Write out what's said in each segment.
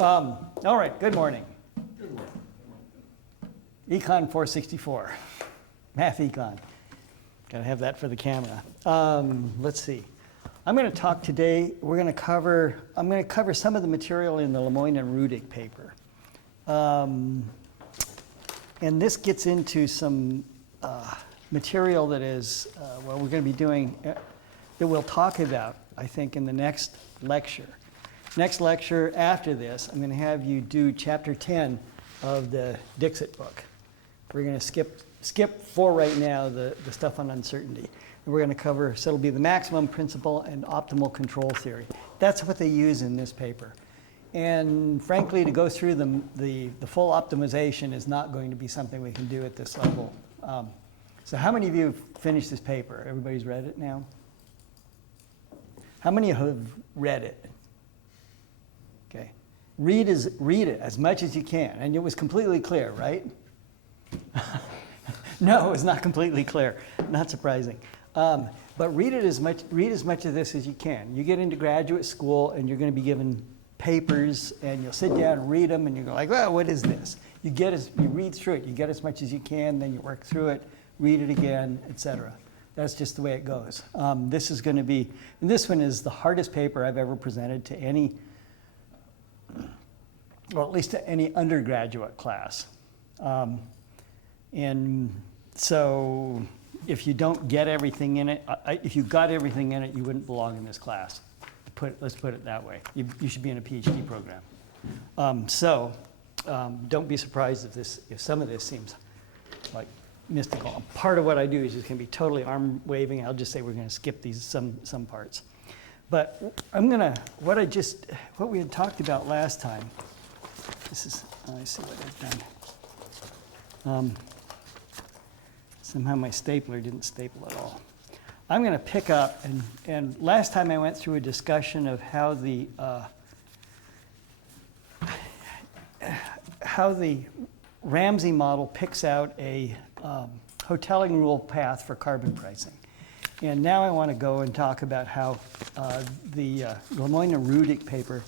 All right, good morning. Good morning. ECON 464, Math Econ. Gotta have that for the camera. Let's see. I'm gonna talk today, I'm gonna cover some of the material in the Lemoyne and Rudick paper. And this gets into some material that is, we're gonna be doing, that we'll talk about, I think, in the next lecture. Next lecture after this, I'm going to have you do chapter 10 of the Dixit book. We're going to skip for right now the stuff on uncertainty. And we're going to cover, so it'll be the maximum principle and optimal control theory. That's what they use in this paper. And frankly, to go through the full optimization is not going to be something we can do at this level. So how many of you have finished this paper? Everybody's read it now? How many have read it? Okay. Read it as much as you can. And it was completely clear, right? No, it was not completely clear. Not surprising. But read as much of this as you can. You get into graduate school and you're going to be given papers and you'll sit down and read them and you go like, well, what is this? You read through it. You get as much as you can, then you work through it, read it again, etc. That's just the way it goes. This is going to be, and this one is the hardest paper I've ever presented to any, or at least to any undergraduate class. And so if you don't get everything in it, if you got everything in it, you wouldn't belong in this class. Let's put it that way. You should be in a PhD program. Don't be surprised if some of this seems like mystical. Part of what I do is just going to be totally arm waving. I'll just say we're going to skip these some parts. But what we had talked about last time. This is, I see what I've done. Somehow my stapler didn't staple at all. I'm going to pick up, and last time I went through a discussion of how the Ramsey model picks out a hoteling rule path for carbon pricing. And now I want to go and talk about how the Lemoyne and Rudick paper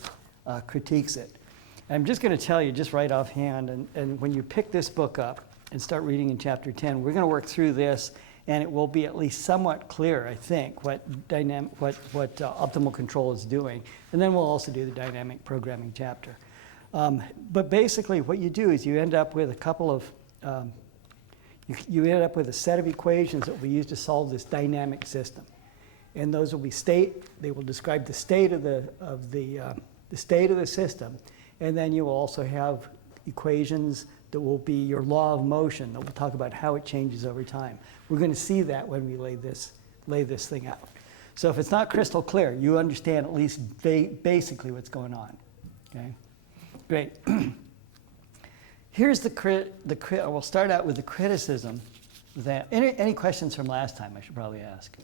critiques it. I'm just going to tell you just right offhand, and when you pick this book up and start reading in chapter 10, we're going to work through this, and it will be at least somewhat clear, I think, what optimal control is doing. And then we'll also do the dynamic programming chapter. But basically what you do is you end up with a couple of, you end up with a set of equations that will be used to solve this dynamic system. And those will be they will describe the state of the state of the system. And then you will also have equations that will be your law of motion that will talk about how it changes over time. We're going to see that when we lay this thing out. So if it's not crystal clear, you understand at least basically what's going on. Okay, great. Here's we'll start out with the criticism that, any questions from last time I should probably ask.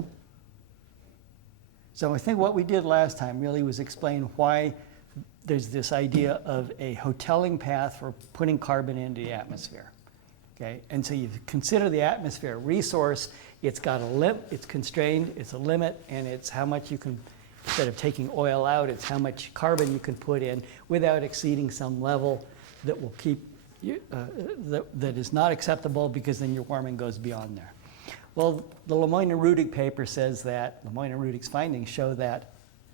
So I think what we did last time really was explain why there's this idea of a hoteling path for putting carbon into the atmosphere. Okay, and so you consider the atmosphere a resource. It's got a limit, it's constrained, it's a limit, and it's how much you can, instead of taking oil out, it's how much carbon you can put in without exceeding some level that will keep you, that is not acceptable, because then your warming goes beyond there. Well, the Lemoyne and Rudick paper says that, Lemoyne and Rudick's findings show that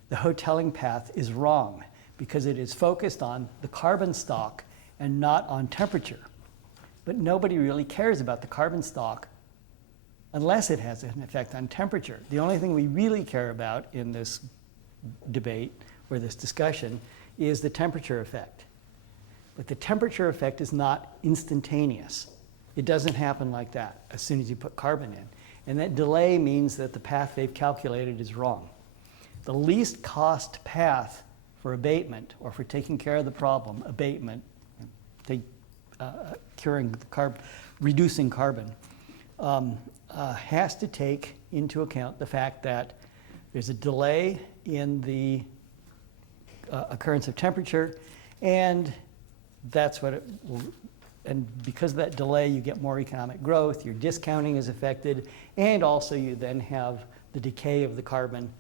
the hoteling path is wrong, because it is focused on the carbon stock and not on temperature. But nobody really cares about the carbon stock unless it has an effect on temperature. The only thing we really care about in this debate or this discussion is the temperature effect. But the temperature effect is not instantaneous. It doesn't happen like that as soon as you put carbon in. And that delay means that the path they've calculated is wrong. The least cost path for abatement, or for taking care of the problem, abatement, reducing carbon, has to take into account the fact that there's a delay in the occurrence of temperature, and that's what it will, and because of that delay, you get more economic growth, your discounting is affected, and also you then have the decay of the carbon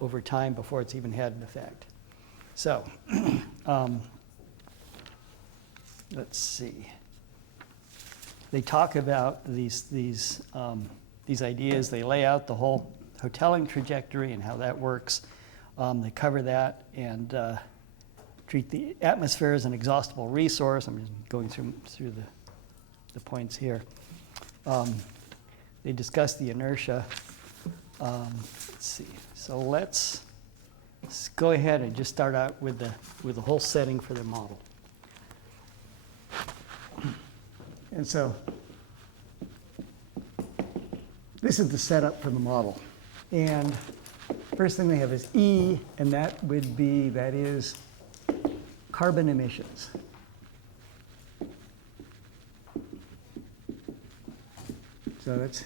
over time before it's even had an effect. So let's see. They talk about these ideas. They lay out the whole hoteling trajectory and how that works. They cover that and treat the atmosphere as an exhaustible resource. I'm just going through the points here. They discuss the inertia. Let's see. So let's go ahead and just start out with the whole setting for the model. And so this is the setup for the model. And first thing we have is E, and that is carbon emissions. So that's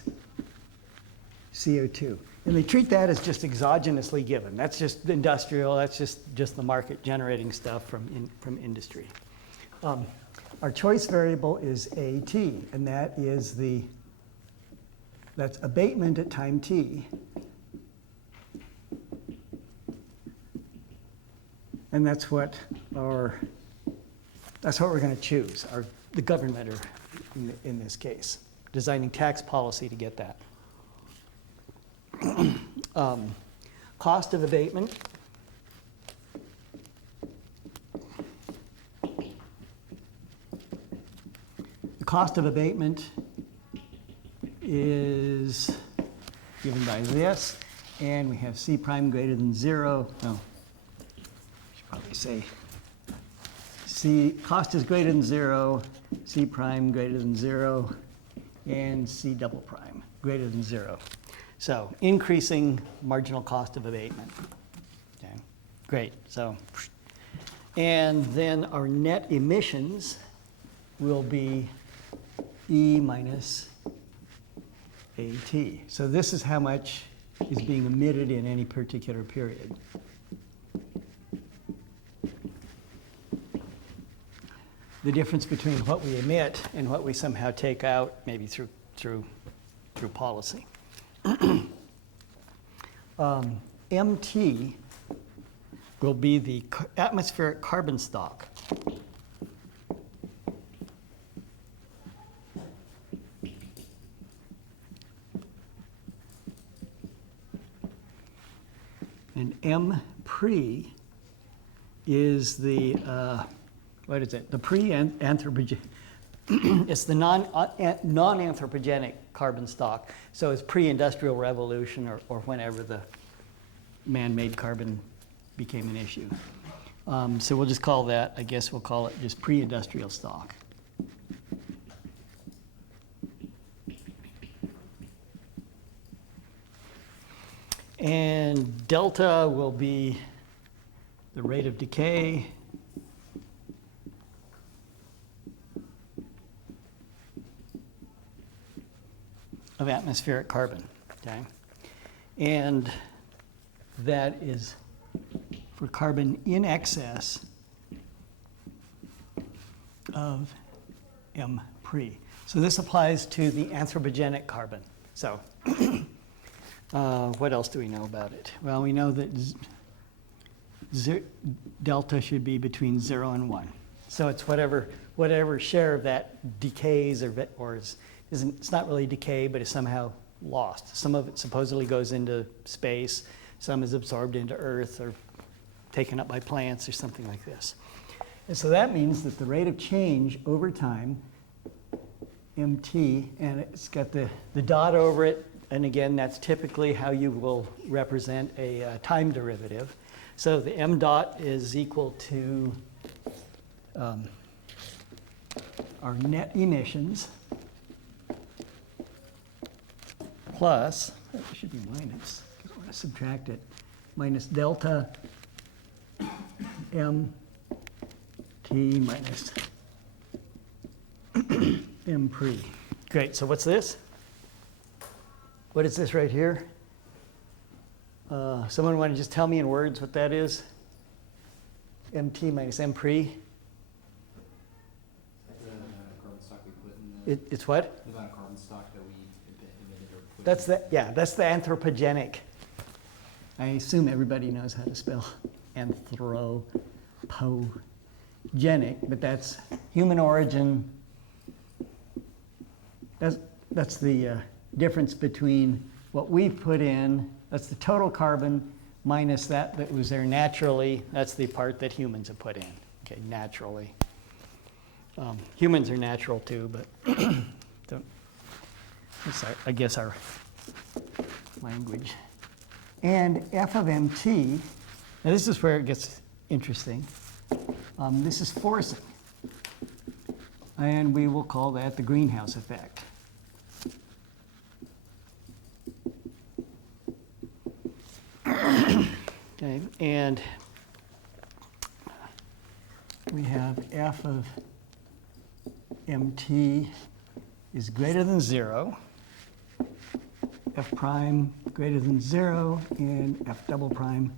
CO2. And they treat that as just exogenously given. That's just industrial, that's just the market generating stuff from industry. Our choice variable is AT, and that's abatement at time t. And that's what we're going to choose, the government in this case, designing tax policy to get that. Cost of abatement. The cost of abatement is given by this, and we have C prime greater than 0. No, I should probably say C, cost is greater than 0, C prime greater than 0, and C double prime greater than 0. So increasing marginal cost of abatement. Okay, great. So, and then our net emissions will be E minus AT. So this is how much is being emitted in any particular period. The difference between what we emit and what we somehow take out, maybe through policy. MT will be the atmospheric carbon stock. And M pre is the, what is it? The pre-anthropogenic. It's the non-anthropogenic carbon stock. So it's pre-industrial revolution or whenever the man-made carbon became an issue. So we'll just call that, I guess we'll call it just pre-industrial stock. And delta will be the rate of decay. Of atmospheric carbon, okay? And that is for carbon in excess of M pre. So this applies to the anthropogenic carbon. So what else do we know about it? Well, we know that delta should be between 0 and 1. So it's whatever share of that decays or it's not really decay, but is somehow lost. Some of it supposedly goes into space, some is absorbed into Earth or taken up by plants or something like this. And so that means that the rate of change over time, MT, and it's got the dot over it, and again, that's typically how you will represent a time derivative. So the M dot is equal to our net emissions plus, that should be minus, because I want to subtract it, minus delta M T minus M pre. Great, so what's this? What is this right here? Someone want to just tell me in words what that is? MT minus M pre? The amount of carbon stock we put in the... It's what? The amount of carbon stock that we emitted or put That's the, yeah, that's the anthropogenic. I assume everybody knows how to spell anthropogenic. but that's human origin. That's the difference between what we've put in, that's the total carbon, minus that was there naturally. That's the part that humans have put in, okay, naturally. Humans are natural too, but that's I guess our language. And F of mt, now this is where it gets interesting. This is forcing, and we will call that the greenhouse effect. Okay, and we have F of mt is greater than 0, F prime greater than 0, and F double prime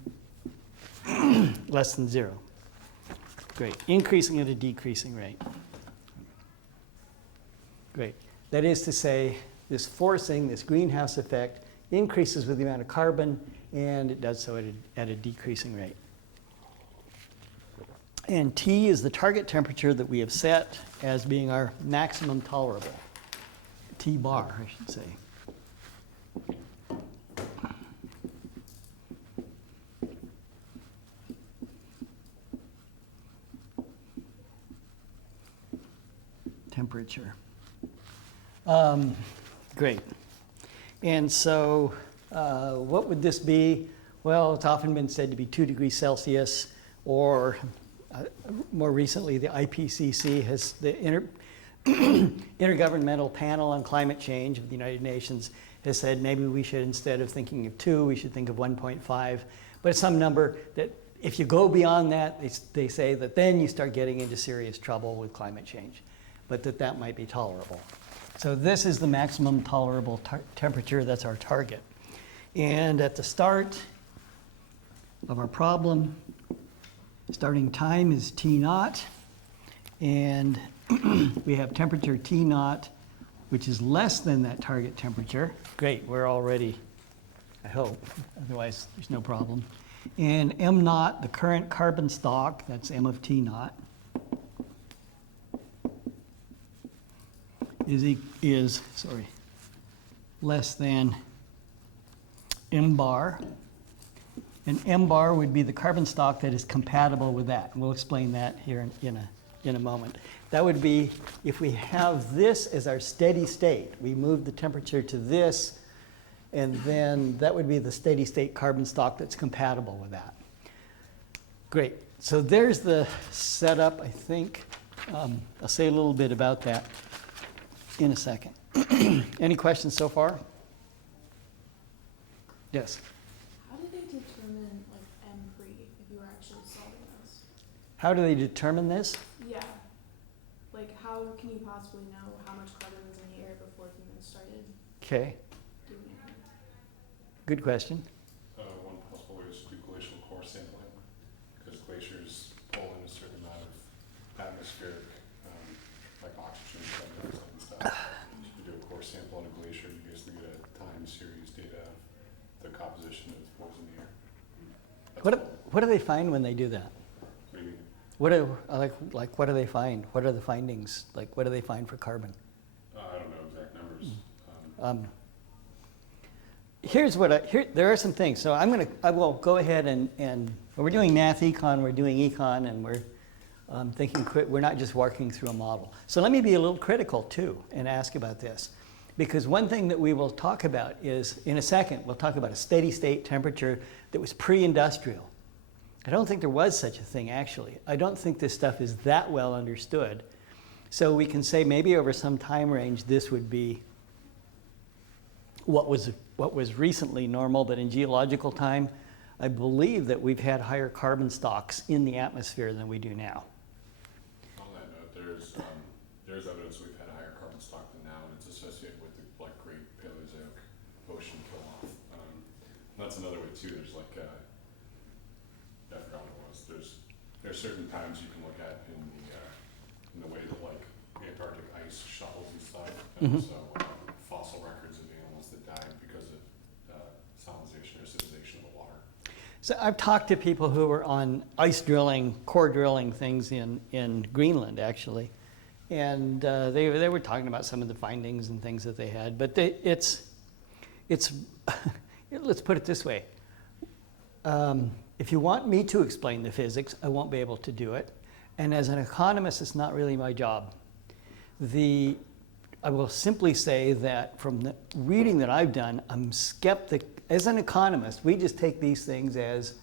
less than 0. Great. Increasing at a decreasing rate. Great. That is to say, this forcing, this greenhouse effect, increases with the amount of carbon, and it does so at a decreasing rate. And T is the target temperature that we have set as being our maximum tolerable. T bar, I should say. Temperature. Great. And so what would this be? Well, it's often been said to be 2 degrees Celsius, or more recently, the IPCC has, the Intergovernmental Panel on Climate Change of the United Nations has said maybe we should, instead of thinking of 2, we should think of 1.5. But it's some number that if you go beyond that, they say that then you start getting into serious trouble with climate change, but that might be tolerable. So this is the maximum tolerable temperature, that's our target. And at the start of our problem, starting time is T naught, and we have temperature T naught, which is less than that target temperature. Great, we're already, I hope, otherwise there's no problem. And M naught, the current carbon stock, that's M of T naught, is less than M bar. And M bar would be the carbon stock that is compatible with that. And we'll explain that here in a moment. That would be, if we have this as our steady state, we move the temperature to this, and then that would be the steady state carbon stock that's compatible with that. Great. So there's the setup, I think. I'll say a little bit about that in a second. Any questions so far? Yes. How do they determine like M pre if you were actually solving this? How do they determine this? Yeah. Like how can you possibly know how much carbon was in the air before humans started Okay, doing it? good question. One possible way is to do glacial core sampling, because glaciers pull in a certain amount of atmospheric, like oxygen, carbon dioxide and stuff. If you do a core sample on a glacier, you basically get a time series data of the composition of what was in the air. What do they find when they do that? Maybe What do what do they find? What are the findings? Like, what do they find for carbon? I don't know exact numbers. Here's what there are some things. So I will go ahead and we're doing math econ, we're doing econ, and we're thinking we're not just working through a model. So let me be a little critical too and ask about this. Because one thing that we will talk about is, in a second, we'll talk about a steady state temperature that was pre-industrial. I don't think there was such a thing, actually. I don't think this stuff is that well understood. So we can say maybe over some time range, this would be what was recently normal, but in geological time, I believe that we've had higher carbon stocks in the atmosphere than we do now. On that note, there's evidence we've had a higher carbon stock than now, and it's associated with the Great Paleozoic ocean kill-off. That's another way too. There's I forgot what it was. There's certain times you can look at in the way that the Antarctic ice shuttles and stuff, and also fossil records of animals that died because of salinization or acidization of the water. So I've talked to people who were on ice drilling, core drilling things in Greenland, actually. And they were talking about some of the findings and things that they had. But it's let's put it this way. If you want me to explain the physics, I won't be able to do it. And as an economist, it's not really my job. I will simply say that from the reading that I've done, I'm skeptic. As an economist, we just take these things as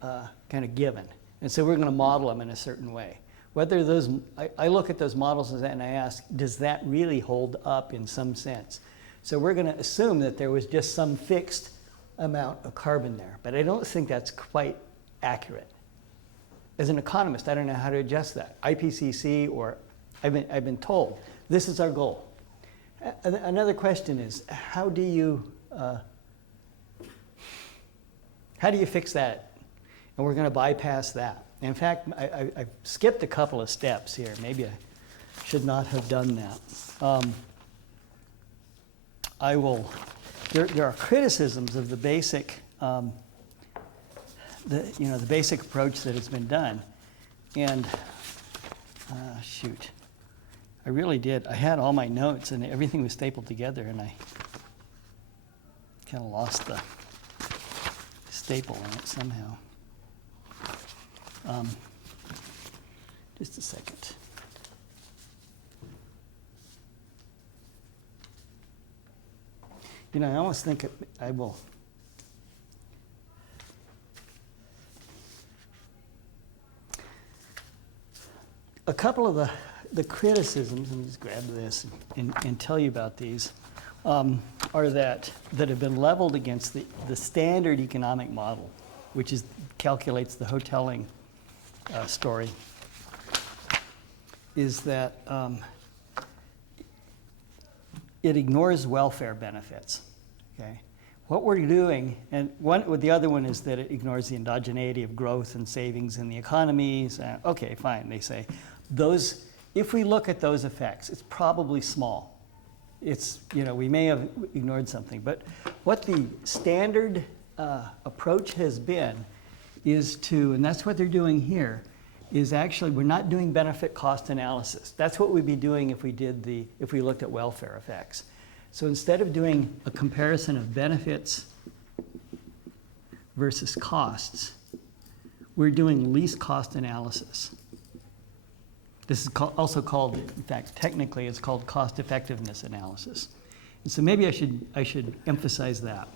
kind of given. And so we're going to model them in a certain way. Whether those, I look at those models and I ask, does that really hold up in some sense? So we're going to assume that there was just some fixed amount of carbon there. But I don't think that's quite accurate. As an economist, I don't know how to adjust that. IPCC or I've been told this is our goal. Another question is how do you fix that? And we're going to bypass that. In fact, I've skipped a couple of steps here. Maybe I should not have done that. There are criticisms of the basic, the basic approach that has been done, and shoot, I really did. I had all my notes and everything was stapled together, and I kind of lost the staple in it somehow. Just a second. I almost think I will. A couple of the criticisms, let me just grab this and tell you about these, are that have been leveled against the standard economic model, which calculates the hoteling story, is that it ignores welfare benefits. Okay, what we're doing, and the other one is that it ignores the endogeneity of growth and savings in the economies. Okay, fine. They say those. If we look at those effects, it's probably small. It's we may have ignored something, but what the standard approach has been is to, and that's what they're doing here, is actually we're not doing benefit cost analysis. That's what we'd be doing if we looked at welfare effects. So instead of doing a comparison of benefits versus costs, we're doing least cost analysis. This is also called, in fact, technically it's called cost effectiveness analysis. And so maybe I should emphasize that.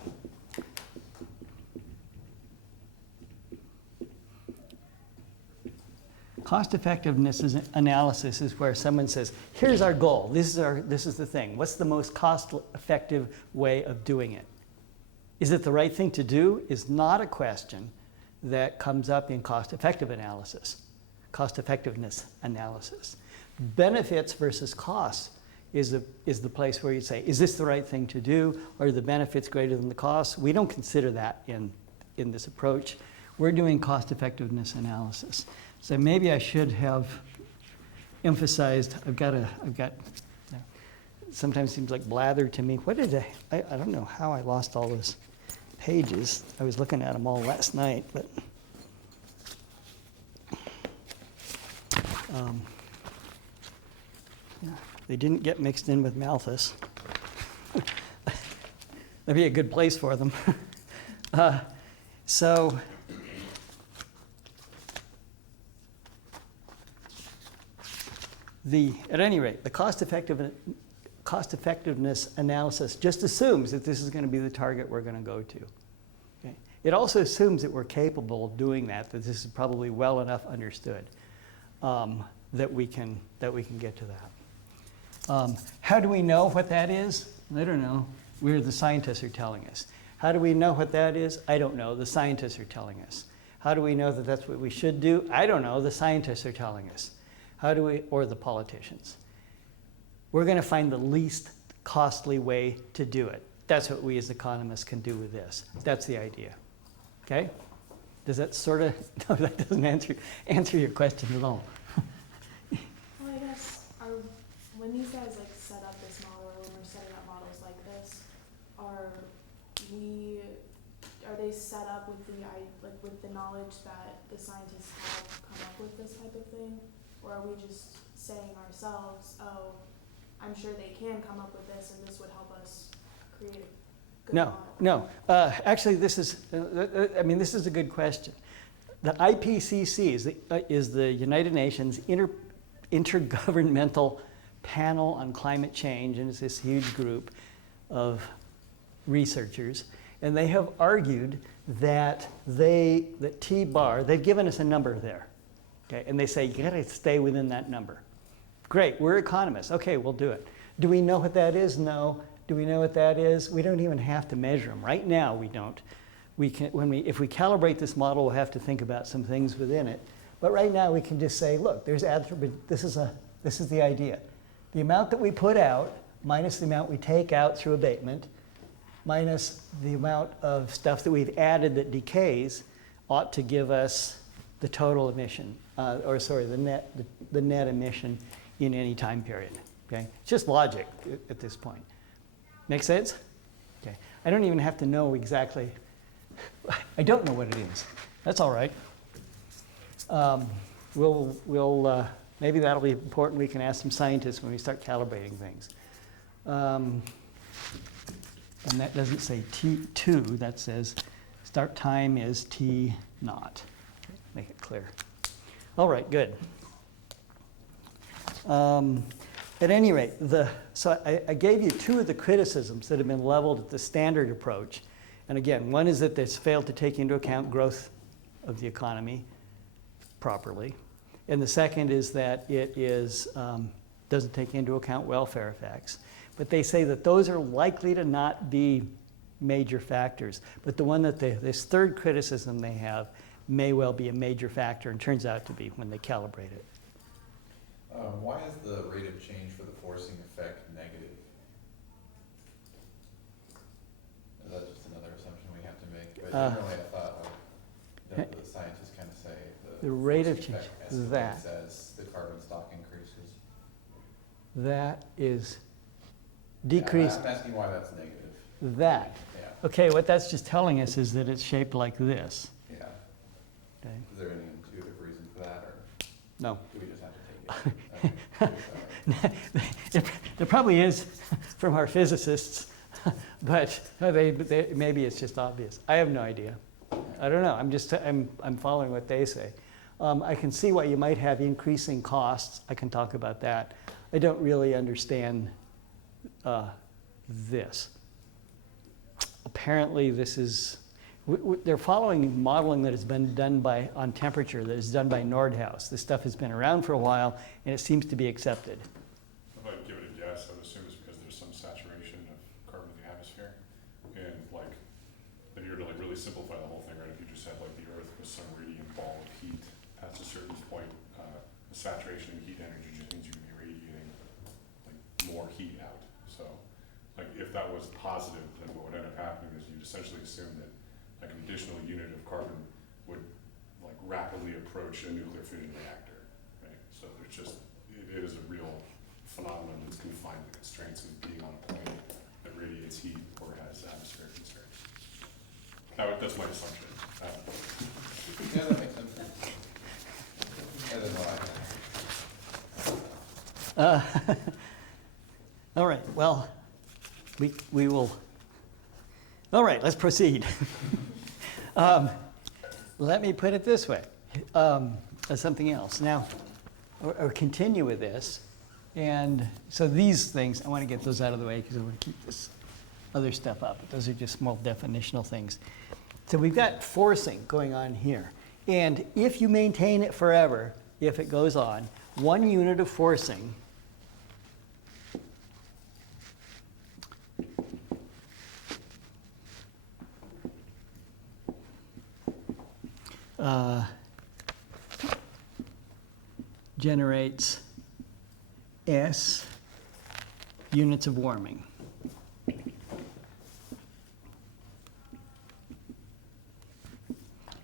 Cost effectiveness analysis is where someone says, here's our goal, this is the thing. What's the most cost effective way of doing it? Is it the right thing to do? Is not a question that comes up in cost effectiveness analysis. Benefits versus costs is the place where you say, is this the right thing to do? Or are the benefits greater than the costs? We don't consider that in this approach. We're doing cost effectiveness analysis. So maybe I should have emphasized, I've got, sometimes seems like blather to me. What did I don't know how I lost all those pages. I was looking at them all last night, but yeah, they didn't get mixed in with Malthus. That'd be a good place for them. So at any rate, the cost effectiveness analysis just assumes that this is going to be the target we're going to go to. Okay? It also assumes that we're capable of doing that this is probably well enough understood that we can get to that. How do we know what that is? I don't know. The scientists are telling us. How do we know what that is? I don't know. The scientists are telling us. How do we know that that's what we should do? I don't know. The scientists are telling us. Or the politicians. We're going to find the least costly way to do it. That's what we as economists can do with this. That's the idea. Okay? Does that sort of, no, that doesn't answer your question at all. Well, I guess, when these guys set up this model, or when we're setting up models like this, are they set up with with the knowledge that the scientists have come up with this type of thing? Or are we just saying ourselves, oh, I'm sure they can come up with this and this would help us create a good No, model? no. Actually, this is a good question. The IPCC is the United Nations Intergovernmental Panel on Climate Change, and it's this huge group of researchers. And they have argued that T-bar, they've given us a number there. Okay, and they say, you gotta stay within that number. Great, we're economists. Okay, we'll do it. Do we know what that is? No. Do we know what that is? We don't even have to measure them. Right now, we don't. If we calibrate this model, we'll have to think about some things within it. But right now, we can just say, look, this is the idea. The amount that we put out minus the amount we take out through abatement minus the amount of stuff that we've added that decays ought to give us the total emission, the net emission in any time period. Okay, it's just logic at this point. Make sense? Okay, I don't even have to know exactly. I don't know what it is. That's all right. Maybe that'll be important. We can ask some scientists when we start calibrating things. And that doesn't say T2. That says start time is T naught. Make it clear. All right, good. At any rate, so I gave you two of the criticisms that have been leveled at the standard approach. And again, one is that it's failed to take into account growth of the economy properly. And the second is that it doesn't take into account welfare effects. But they say that those are likely to not be major factors. But the one that this third criticism they have may well be a major factor and turns out to be when they calibrate it. Why is the rate of change for the forcing effect negative? Is that just another assumption we have to make? But generally I thought the scientists kind of say the rate of forcing change, effect that. escalates as the carbon stock increases. That is decrease. Yeah, I'm asking why that's negative. That. Yeah. Okay, what that's just telling us is that it's shaped like this. Yeah. Okay. Is there any intuitive reason for that, or No. do we just have to take it? Okay. There probably is from our physicists, but maybe it's just obvious. I have no idea. I don't know. I'm following what they say. I can see why you might have increasing costs. I can talk about that. I don't really understand this. Apparently, this is they're following modeling that has been done on temperature that is done by Nordhaus. This stuff has been around for a while, and it seems to be accepted. If I give it a guess, I would assume it's because there's some saturation of carbon in the atmosphere. And if you were to really simplify the whole thing, right, if you just had the Earth with some radiant ball of heat, past a certain point, the saturation in heat energy just means you're going to be radiating more heat out. So if that was positive, then what would end up happening is you'd essentially assume that an additional unit of carbon would rapidly approach a nuclear fission reactor, right? So it is a real phenomenon that's confined to the constraints of being on a planet that radiates heat or has atmospheric constraints. That's my assumption. Yeah, that makes sense. Better than what I All right. Well, we will. All right. Let's proceed. Let me put it this way, as something else. Now, or continue with this. And so these things, I want to get those out of the way because I want to keep this other stuff up. But those are just small definitional things. So we've got forcing going on here. And if you maintain it forever, if it goes on, 1 unit of forcing generates S units of warming.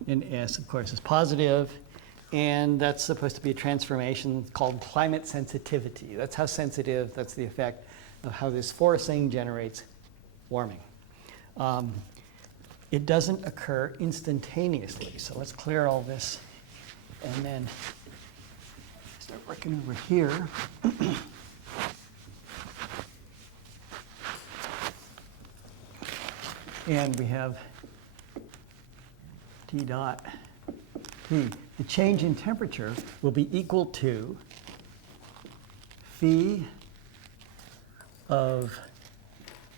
And S, of course, is positive, and that's supposed to be a transformation called climate sensitivity. That's how sensitive, that's the effect of how this forcing generates warming. it doesn't occur instantaneously. So let's clear all this and then start working over here. And we have T dot T. The change in temperature will be equal to phi of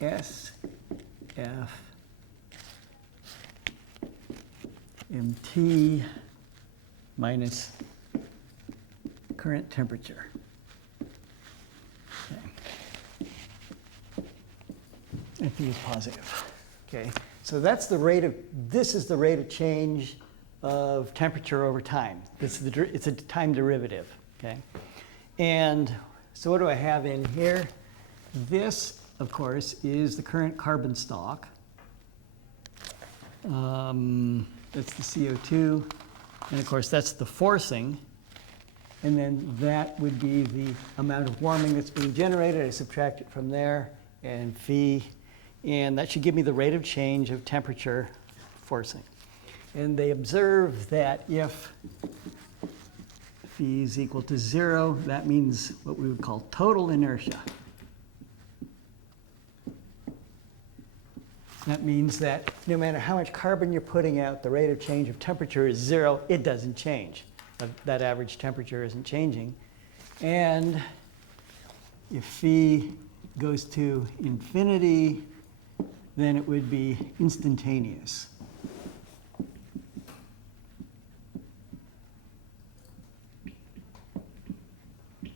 S F MT minus current temperature. Okay. And phi is positive. Okay, so that's the rate of, this is the rate of change of temperature over time. It's a time derivative, okay? And so what do I have in here? This, of course, is the current carbon stock. That's the CO2. And of course, that's the forcing. And then that would be the amount of warming that's being generated. I subtract it from there, and phi. And that should give me the rate of change of temperature forcing. And they observe that if phi is equal to 0, that means what we would call total inertia. That means that no matter how much carbon you're putting out, the rate of change of temperature is 0. It doesn't change. That average temperature isn't changing. And if phi goes to infinity, then it would be instantaneous.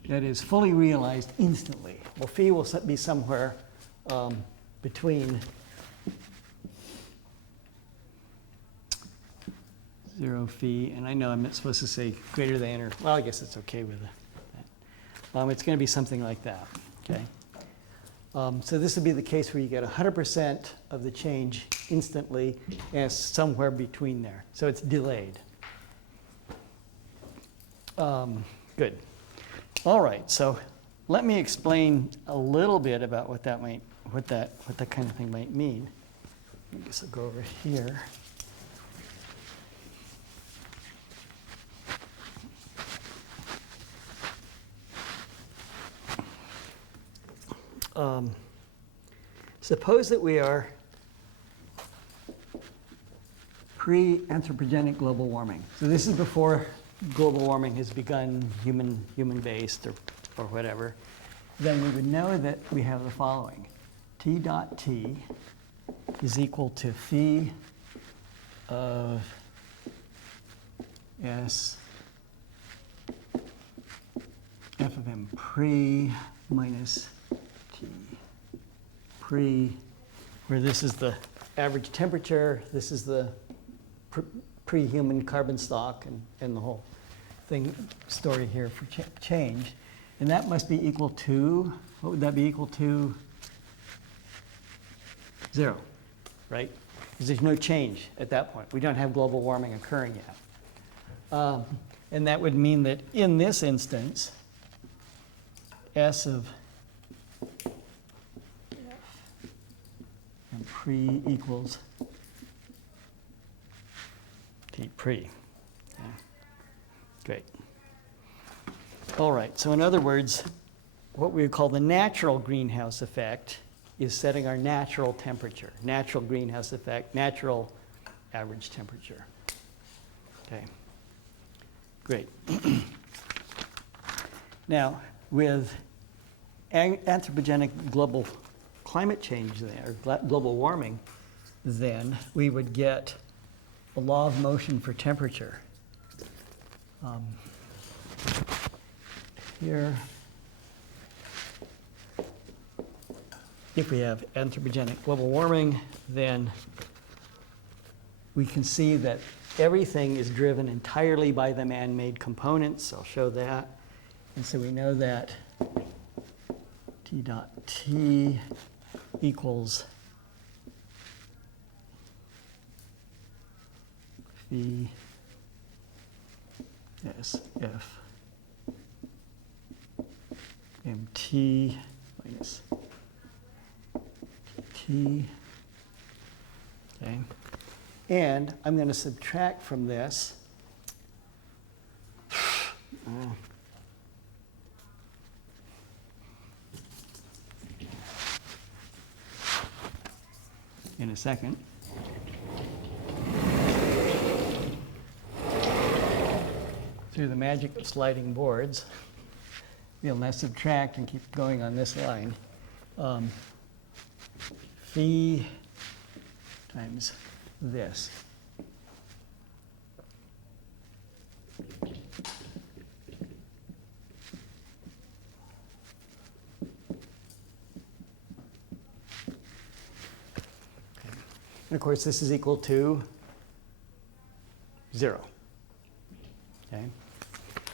That is fully realized instantly. Well, phi will be somewhere between 0 phi, and I know I'm not supposed to say greater than, or, well, I guess it's okay with that. It's going to be something like that, okay? So this would be the case where you get 100% of the change instantly, and it's somewhere between there. So it's delayed. Good. All right. So let me explain a little bit about what that kind of thing might mean. I guess I'll go over here. Suppose that we are pre-anthropogenic global warming. So this is before global warming has begun, human-based or whatever. Then we would know that we have the following. T dot T is equal to phi of S F of M pre minus T pre, where this is the average temperature, this is the pre-human carbon stock, and the whole story here for change. And that must be equal to, what would that be equal to? 0, right? Because there's no change at that point. We don't have global warming occurring yet. And that would mean that in this instance, S of and pre equals T pre. Yeah. Great. All right, so in other words, what we would call the natural greenhouse effect is setting our natural temperature, natural greenhouse effect, natural average temperature. Okay, great. Now, with anthropogenic global climate change, or global warming, then we would get a law of motion for temperature. Here, if we have anthropogenic global warming, then we can see that everything is driven entirely by the man-made components. I'll show that. And so we know that T dot T equals phi S F MT minus T. Okay. And I'm going to subtract from this in a second. Through the magic of sliding boards, we'll now subtract and keep going on this line. Phi times this. And of course, this is equal to 0. Okay?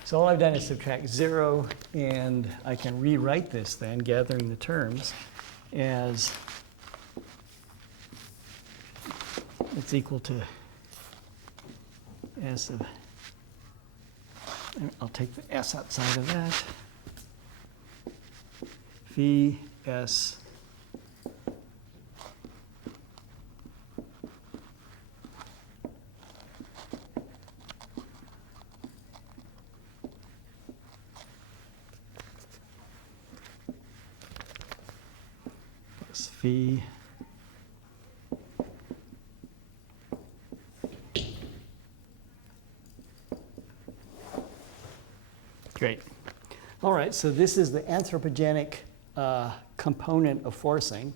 So all I've done is subtract 0, and I can rewrite this then, gathering the terms, as it's equal to S of, I'll take the S outside of that, phi S plus phi Great. All right, so this is the anthropogenic component of forcing,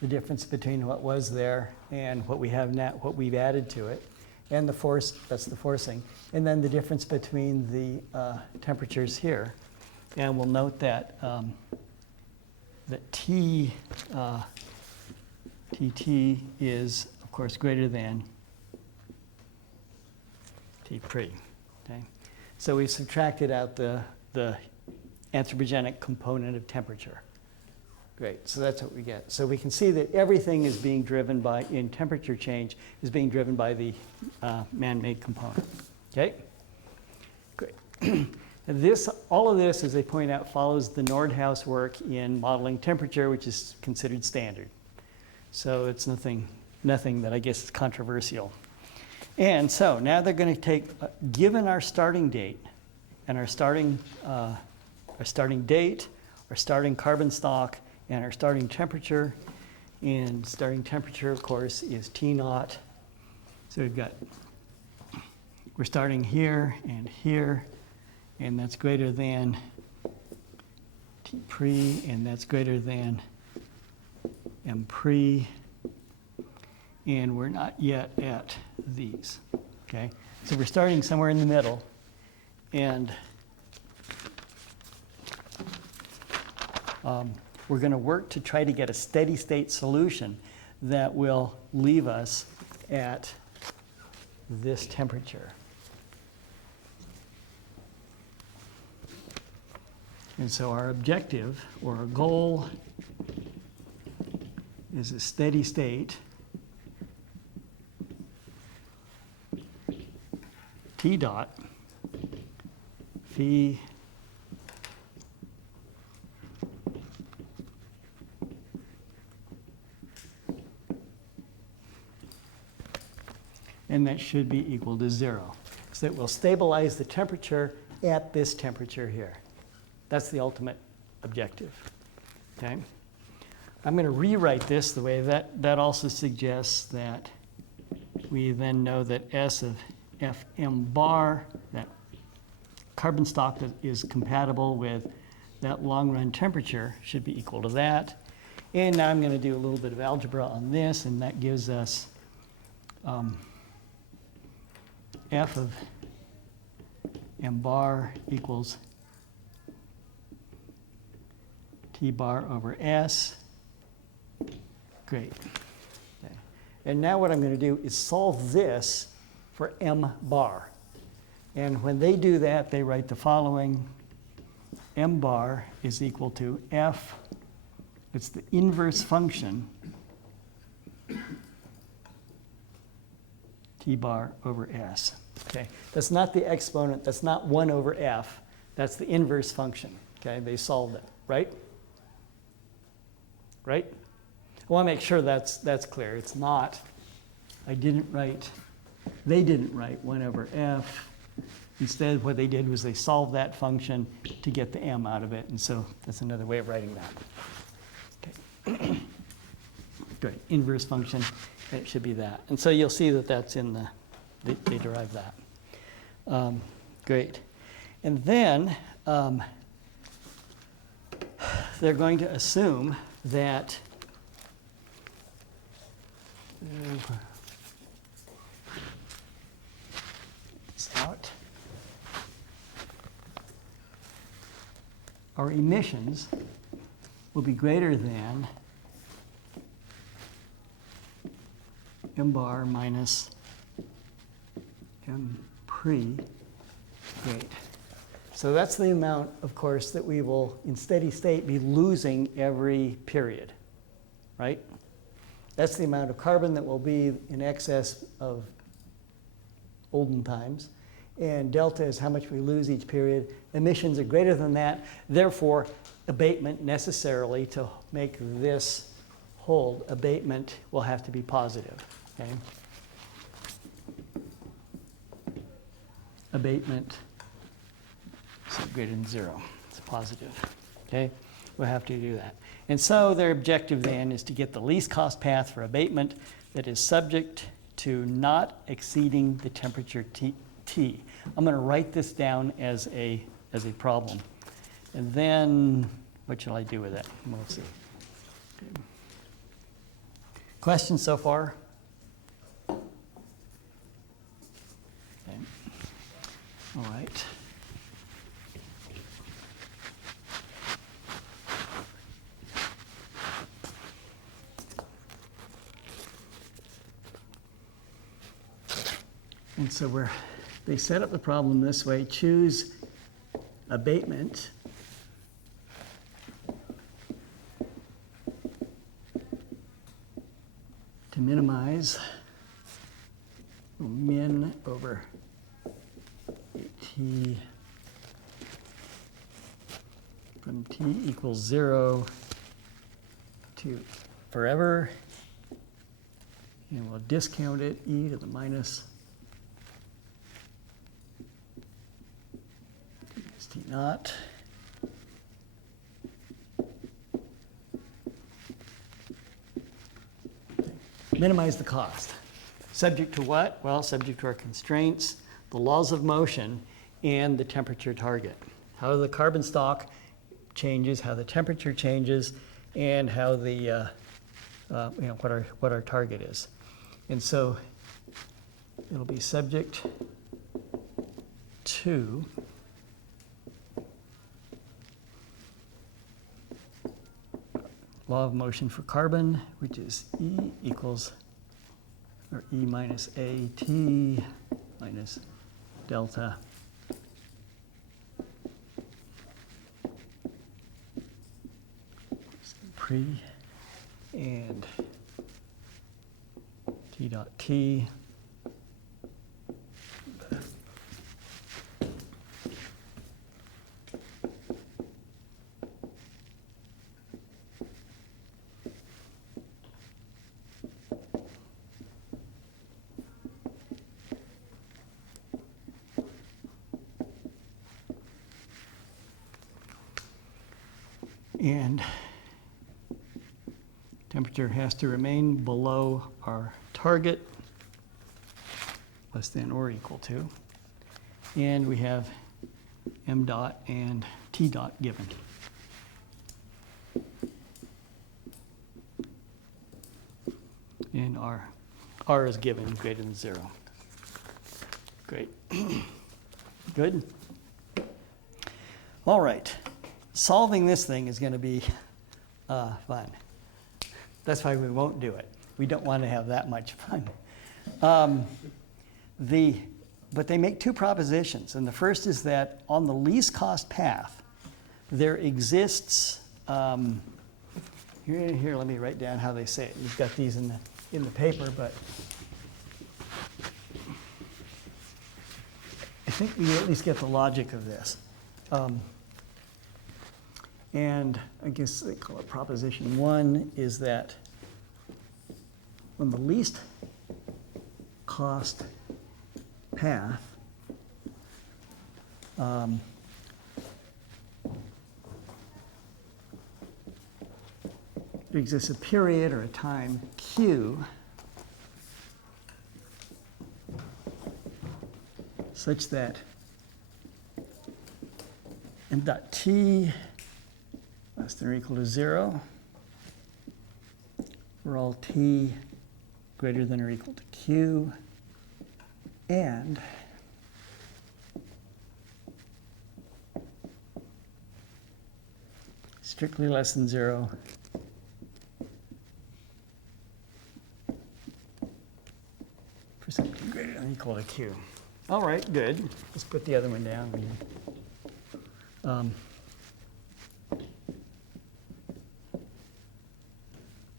the difference between what was there and what we have now, what we've added to it, and the force, that's the forcing, and then the difference between the temperatures here. And we'll note that that T, Tt is, of course, greater than T pre, okay? So we've subtracted out the anthropogenic component of temperature. Great, so that's what we get. So we can see that everything is being driven by, in temperature change, is being driven by the man-made component, okay? Great. All of this, as they point out, follows the Nordhaus work in modeling temperature, which is considered standard. So it's nothing that I guess is controversial. And so now they're going to take, given our starting date and our starting date, our starting carbon stock, and our starting temperature, and starting temperature, of course, is T naught. So we're starting here, and that's greater than T pre, and that's greater than M pre. And we're not yet at these, okay? So we're starting somewhere in the middle, and we're going to work to try to get a steady state solution that will leave us at this temperature. And so our objective, or our goal, is a steady state T dot phi and that should be equal to 0. So it will stabilize the temperature at this temperature here. That's the ultimate objective, okay? I'm going to rewrite this the way that also suggests that we then know that S of Fm bar, that carbon stock that is compatible with that long-run temperature, should be equal to that. And now I'm going to do a little bit of algebra on this, and that gives us F of M bar equals T bar over S. Great. Okay. And now what I'm going to do is solve this for M bar. And when they do that, they write the following. M bar is equal to F, it's the inverse function, T bar over S. Okay, that's not the exponent, that's not 1 over F, that's the inverse function. Okay, they solved it, right? Right? I want to make sure that's clear. It's not they didn't write 1 over f. Instead, what they did was they solved that function to get the m out of it, and so that's another way of writing that. Okay. Good, inverse function, it should be that. And so you'll see that that's in the, they derive that. Great. And then they're going to assume that it's out. Our emissions will be greater than m bar minus m pre. Great. So that's the amount, of course, that we will, in steady state, be losing every period, right? That's the amount of carbon that will be in excess of olden times. And delta is how much we lose each period. Emissions are greater than that. Therefore, abatement necessarily, to make this hold, abatement will have to be positive. Okay? Abatement is greater than 0. It's positive. Okay? We'll have to do that. And so their objective then is to get the least cost path for abatement that is subject to not exceeding the temperature T. I'm going to write this down as a problem. And then what shall I do with it? We'll see. Okay. Questions so far? Okay. All right. And so they set up the problem this way: choose abatement to minimize min over T from T equals 0 to forever, and we'll discount it e to the minus T naught. Minimize the cost. Subject to what? Well, subject to our constraints, the laws of motion, and the temperature target. How the carbon stock changes, how the temperature changes, and how the what our target is. And so it'll be subject to law of motion for carbon, which is E equals, or E minus AT minus delta pre and T dot T and temperature has to remain below our target, less than or equal to, and we have m dot and t dot given. And r is given greater than 0. Great. Good? All right. Solving this thing is going to be fun. That's why we won't do it. We don't want to have that much fun. But they make two propositions. And the first is that on the least cost path, there exists, here, let me write down how they say it. You've got these in the paper, but I think we at least get the logic of this. And I guess they call it proposition 1 is that when the least cost path, there exists a period or a time Q such that m dot t less than or equal to 0 for all t greater than or equal to q, and strictly less than 0 for something greater than or equal to q. All right, good. Let's put the other one down.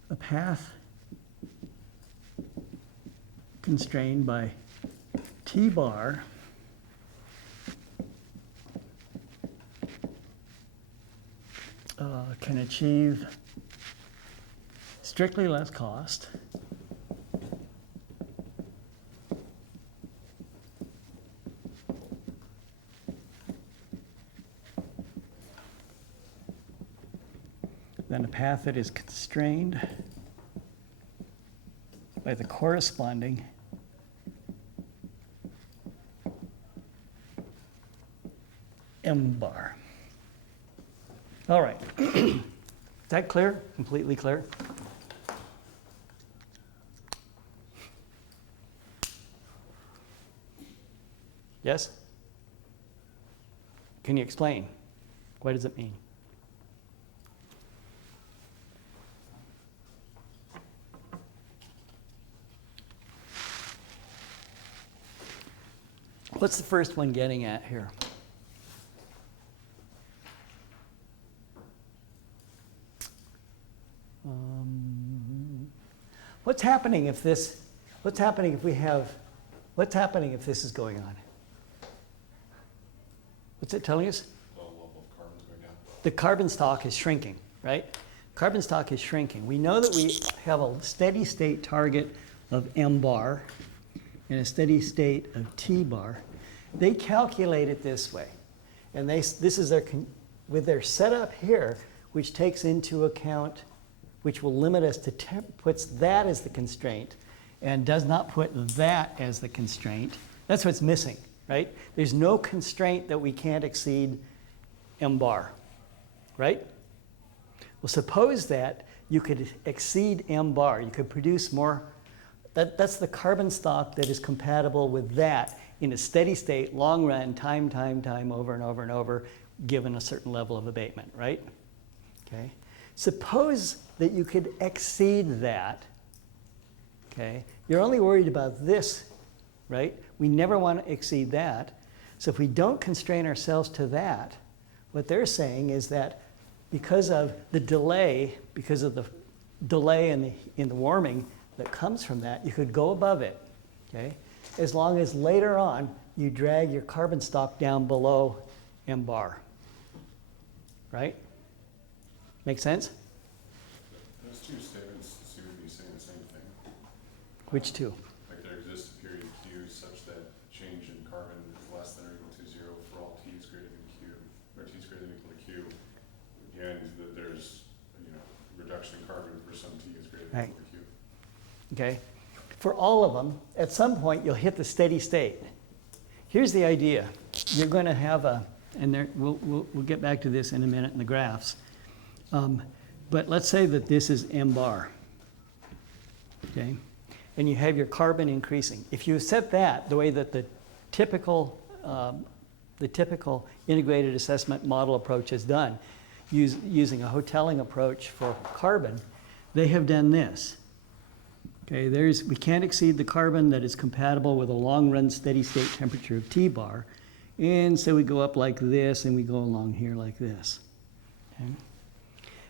A path constrained by t bar can achieve strictly less cost than a path that is constrained by the corresponding m bar. All right. Is that clear? Completely clear? Yes? Can you explain? What does it mean? What's the first one getting at here? What's happening if this is going on? What's it telling us? The level of carbon's going down. The carbon stock is shrinking, right? Carbon stock is shrinking. We know that we have a steady state target of m bar and a steady state of t bar. They calculate it this way, and this is with their setup here, which takes into account, which will limit us to puts that as the constraint, and does not put that as the constraint. That's what's missing, right? There's no constraint that we can't exceed m bar, right? Well, suppose that you could exceed m bar. You could produce more. That's the carbon stock that is compatible with that in a steady state, long run, time, over and over and over, given a certain level of abatement, right? Okay. Suppose that you could exceed that, okay? You're only worried about this, right? We never want to exceed that. So if we don't constrain ourselves to that, what they're saying is that because of the delay, because of the delay in the warming that comes from that, you could go above it, okay? As long as later on you drag your carbon stock down below m bar, right? Make sense? Those two statements seem to be saying the same thing. Which two? Like there exists a period Q such that change in carbon is less than or equal to 0 for all t is greater than Q, or t is greater than or equal to Q, and that there's, reduction in carbon for some t is greater than or equal to Q. Okay? For all of them, at some point you'll hit the steady state. Here's the idea. You're going to have we'll get back to this in a minute in the graphs. But let's say that this is m bar, okay? And you have your carbon increasing. If you set that the way that the typical integrated assessment model approach is done, using a hoteling approach for carbon, they have done this. Okay, we can't exceed the carbon that is compatible with a long-run steady-state temperature of T bar, and so we go up like this, and we go along here like this. Okay?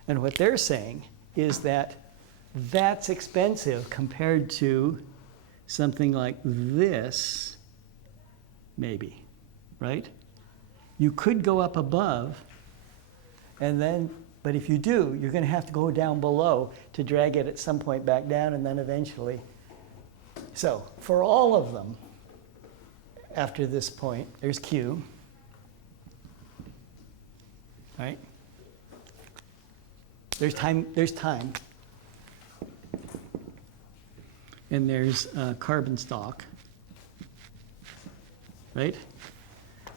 And what they're saying is that that's expensive compared to something like this, maybe, right? You could go up above, but if you do, you're going to have to go down below to drag it at some point back down and then eventually So for all of them, after this point, there's Q, right? There's time, and there's carbon stock, right?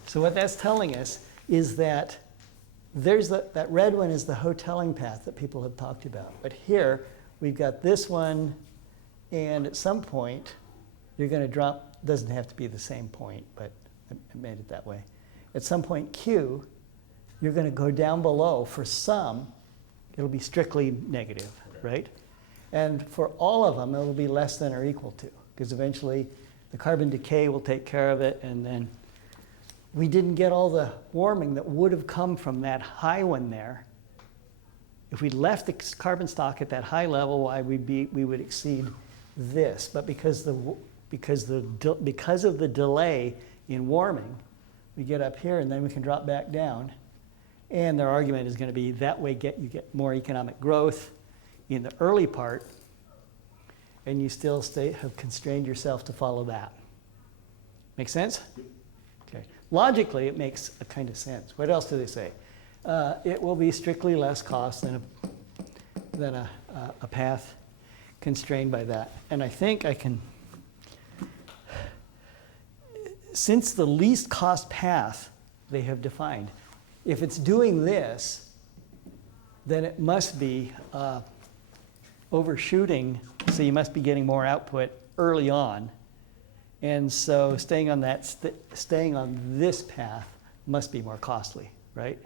So what that's telling us is that there's that red one is the hoteling path that people have talked about. But here, we've got this one, and at some point, you're going to drop, doesn't have to be the same point, but I made it that way. At some point Q, you're going to go down below. For some, it'll be strictly negative, right? And for all of them, it'll be less than or equal to, because eventually the carbon decay will take care of it, and then we didn't get all the warming that would have come from that high one there. If we left the carbon stock at that high level, why we would exceed this. But because of the delay in warming, we get up here and then we can drop back down. And their argument is going to be that way you get more economic growth in the early part, and you still have constrained yourself to follow that. Make sense? Okay. Logically, it makes a kind of sense. What else do they say? It will be strictly less cost than a path constrained by that. And I think I can, since the least cost path they have defined, if it's doing this, then it must be overshooting, so you must be getting more output early on. And so staying on this path must be more costly, right?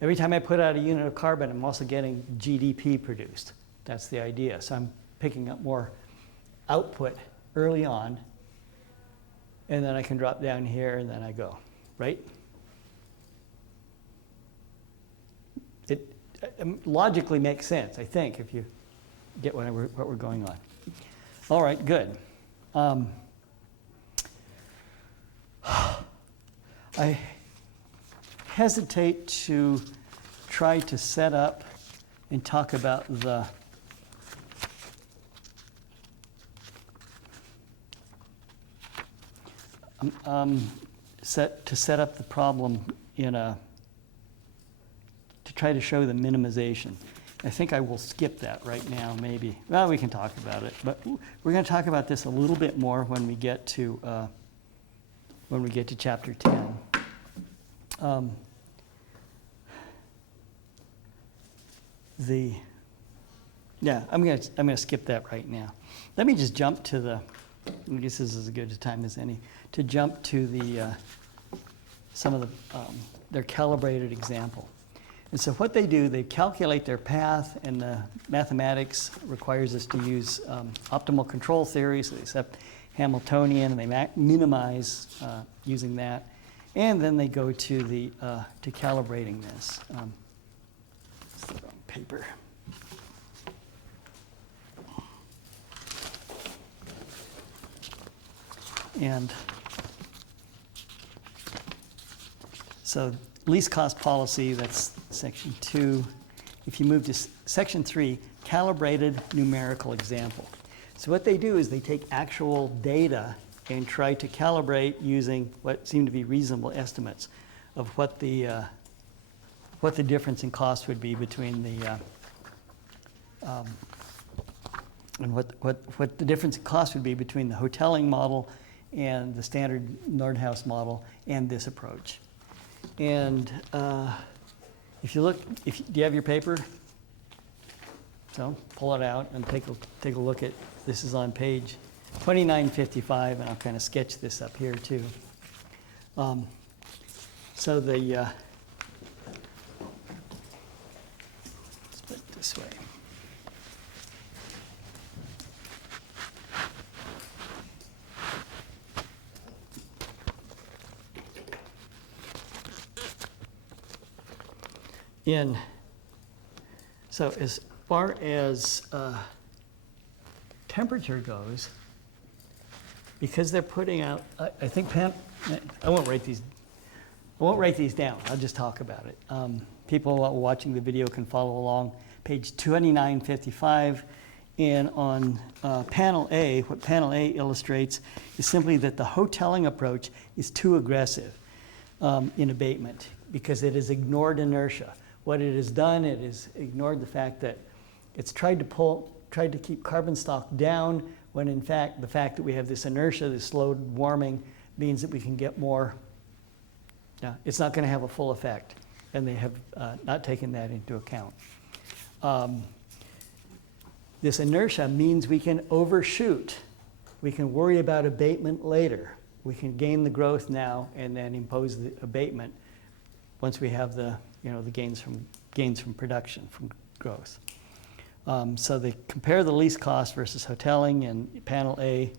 Every time I put out a unit of carbon, I'm also getting GDP produced. That's the idea. So I'm picking up more output early on, and then I can drop down here, and then I go, right? It logically makes sense, I think, if you get what we're going on. All right, good. I hesitate to try to set up and talk about the set up the problem to try to show the minimization. I think I will skip that right now, maybe. Well, we can talk about it, but we're going to talk about this a little bit more when we get to chapter 10. I'm going to skip that right now. Let me just jump to I guess this is as good a time as any to jump to some of their calibrated example. And so what they do, they calculate their path, and the mathematics requires us to use optimal control theory, so they set Hamiltonian, and they minimize using that. And then they go to calibrating this. It's the wrong paper. And so least cost policy, that's section 2. If you move to section 3, calibrated numerical example. So what they do is they take actual data and try to calibrate using what seem to be reasonable estimates of what the difference in cost would be between what the difference in cost would be between the hoteling model and the standard Nordhaus model and this approach. And if you look, do you have your paper? So pull it out and take a look at, this is on page 2955, and I'll kind of sketch this up here too. So let's put it this way. So as far as temperature goes, because they're putting out, I think Pam, I won't write these down. I'll just talk about it. People watching the video can follow along. Page 2955 And on panel A, what panel A illustrates is simply that the hoteling approach is too aggressive in abatement because it has ignored inertia. What it has done, it has ignored the fact that it's tried to keep carbon stock down when in fact the fact that we have this inertia, this slow warming, means that we can get more. It's not going to have a full effect, and they have not taken that into account. This inertia means we can overshoot. We can worry about abatement later. We can gain the growth now and then impose the abatement once we have the gains from production, from growth. So they compare the least cost versus hoteling in panel A.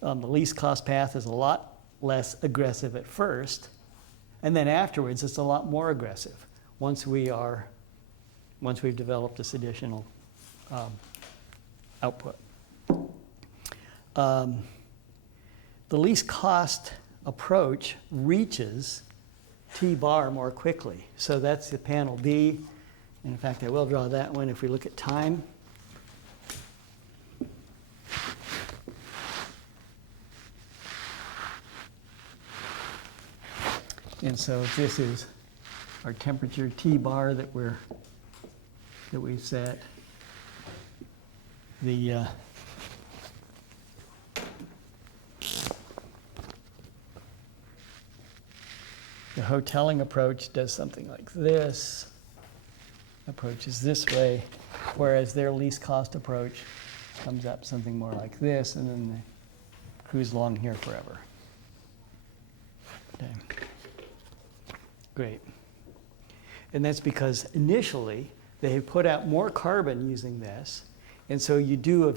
The least cost path is a lot less aggressive at first, and then afterwards it's a lot more aggressive once we've developed this additional output. The least cost approach reaches T-bar more quickly. So that's the panel B. And in fact, I will draw that one if we look at time. And so this is our temperature T-bar that we've set. The hoteling approach does something like this, approaches this way, whereas their least cost approach comes up something more like this, and then they cruise along here forever. Okay. Great. And that's because initially they have put out more carbon using this, and so you do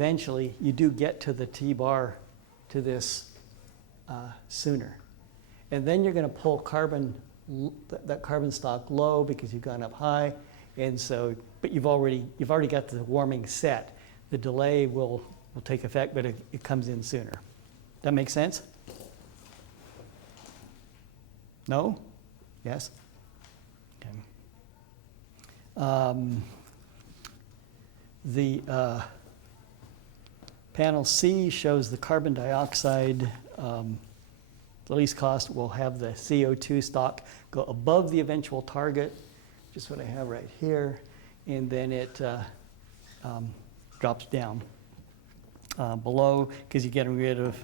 get to the T-bar, to this sooner. And then you're going to pull that carbon stock low because you've gone up high, and so, but you've already got the warming set. The delay will take effect, but it comes in sooner. That make sense? No? Yes? Okay. The panel C shows the carbon dioxide. The least cost will have the CO2 stock go above the eventual target, just what I have right here, and then it drops down below because you're getting rid of,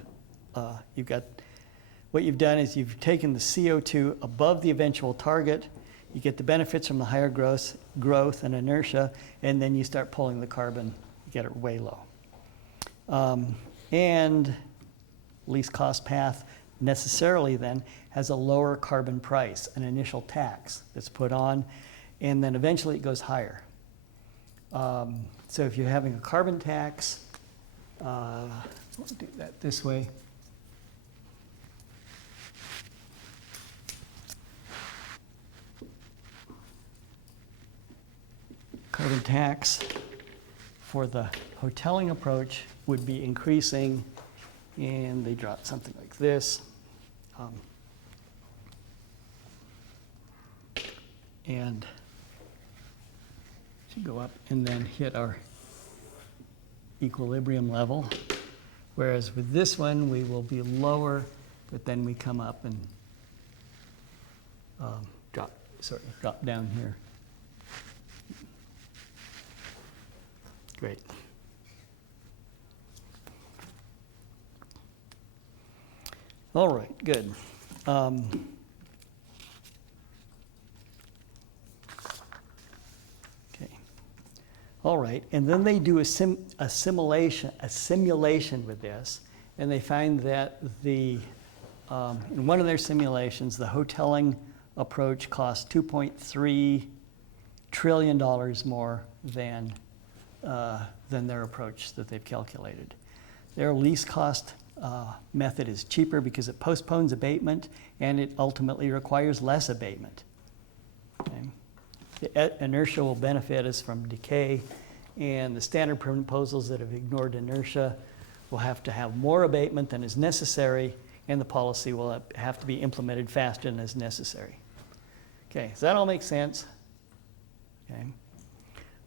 what you've done is you've taken the CO2 above the eventual target, you get the benefits from the higher growth and inertia, and then you start pulling the carbon, you get it way low. And least cost path necessarily then has a lower carbon price, an initial tax that's put on, and then eventually it goes higher. So if you're having a carbon tax, we'll do that this way. Carbon tax for the hoteling approach would be increasing, and they drop something like this. And should go up and then hit our equilibrium level. Whereas with this one, we will be lower, but then we come up and drop down here. Great. All right, good. Okay. All right, and then they do a simulation with this, and they find that in one of their simulations, the hoteling approach costs $2.3 trillion more than their approach that they've calculated. Their least cost method is cheaper because it postpones abatement and it ultimately requires less abatement. Okay. The inertia will benefit us from decay, and the standard proposals that have ignored inertia will have to have more abatement than is necessary, and the policy will have to be implemented faster than is necessary. Okay, does that all make sense? Okay.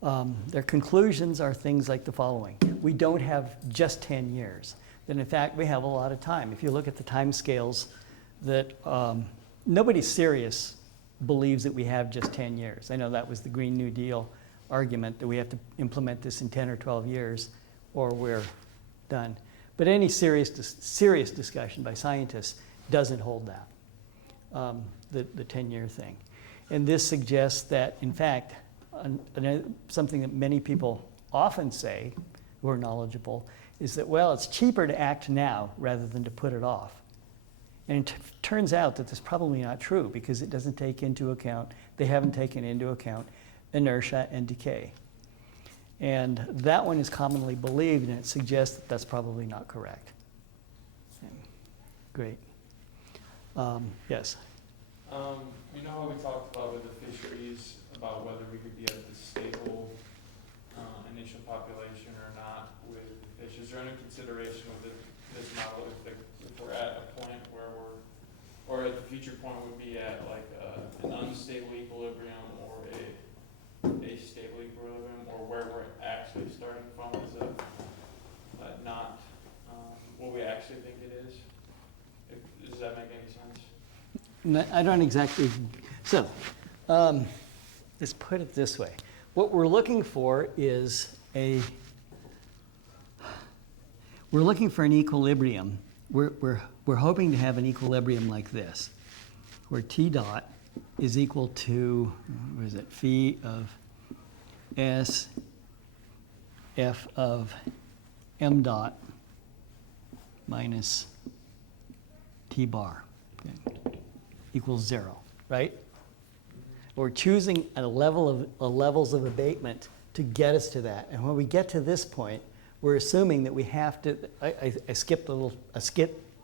Their conclusions are things like the following. We don't have just 10 years. That in fact, we have a lot of time. If you look at the time scales, that nobody serious believes that we have just 10 years. I know that was the Green New Deal argument, that we have to implement this in 10 or 12 years or we're done. But any serious discussion by scientists doesn't hold that, the 10-year thing. And this suggests that, in fact, something that many people often say, who are knowledgeable, is that, well, it's cheaper to act now rather than to put it off. And it turns out that that's probably not true, because it doesn't take into account, they haven't taken into account inertia and decay. And that one is commonly believed, and it suggests that that's probably not correct. Great. Yes? You know how we talked about with the fisheries, about whether we could be at the stable initial population or not with fish? Is there any consideration with this model if we're at a point where or at the future point would be at like an unstable equilibrium or a stable equilibrium, or where we're actually starting from is not what we actually think it is? Does that make any sense? No, I don't exactly. So, let's put it this way. What we're looking for is we're looking for an equilibrium. We're hoping to have an equilibrium like this, where T dot is equal to, what is it, phi of S F of M dot minus T bar, okay, equals 0, right? We're choosing a levels of abatement to get us to that. And when we get to this point, we're assuming that we have to, I skipped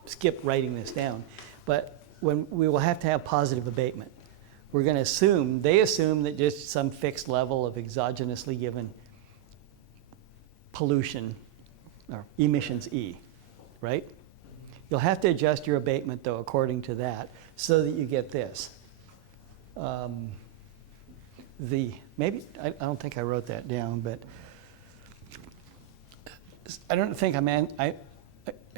skip writing this down, but when we will have to have positive abatement. We're going to assume, they assume that just some fixed level of exogenously given pollution or emissions E, right? You'll have to adjust your abatement though according to that so that you get this. Maybe, I don't think I wrote that down, but I don't think I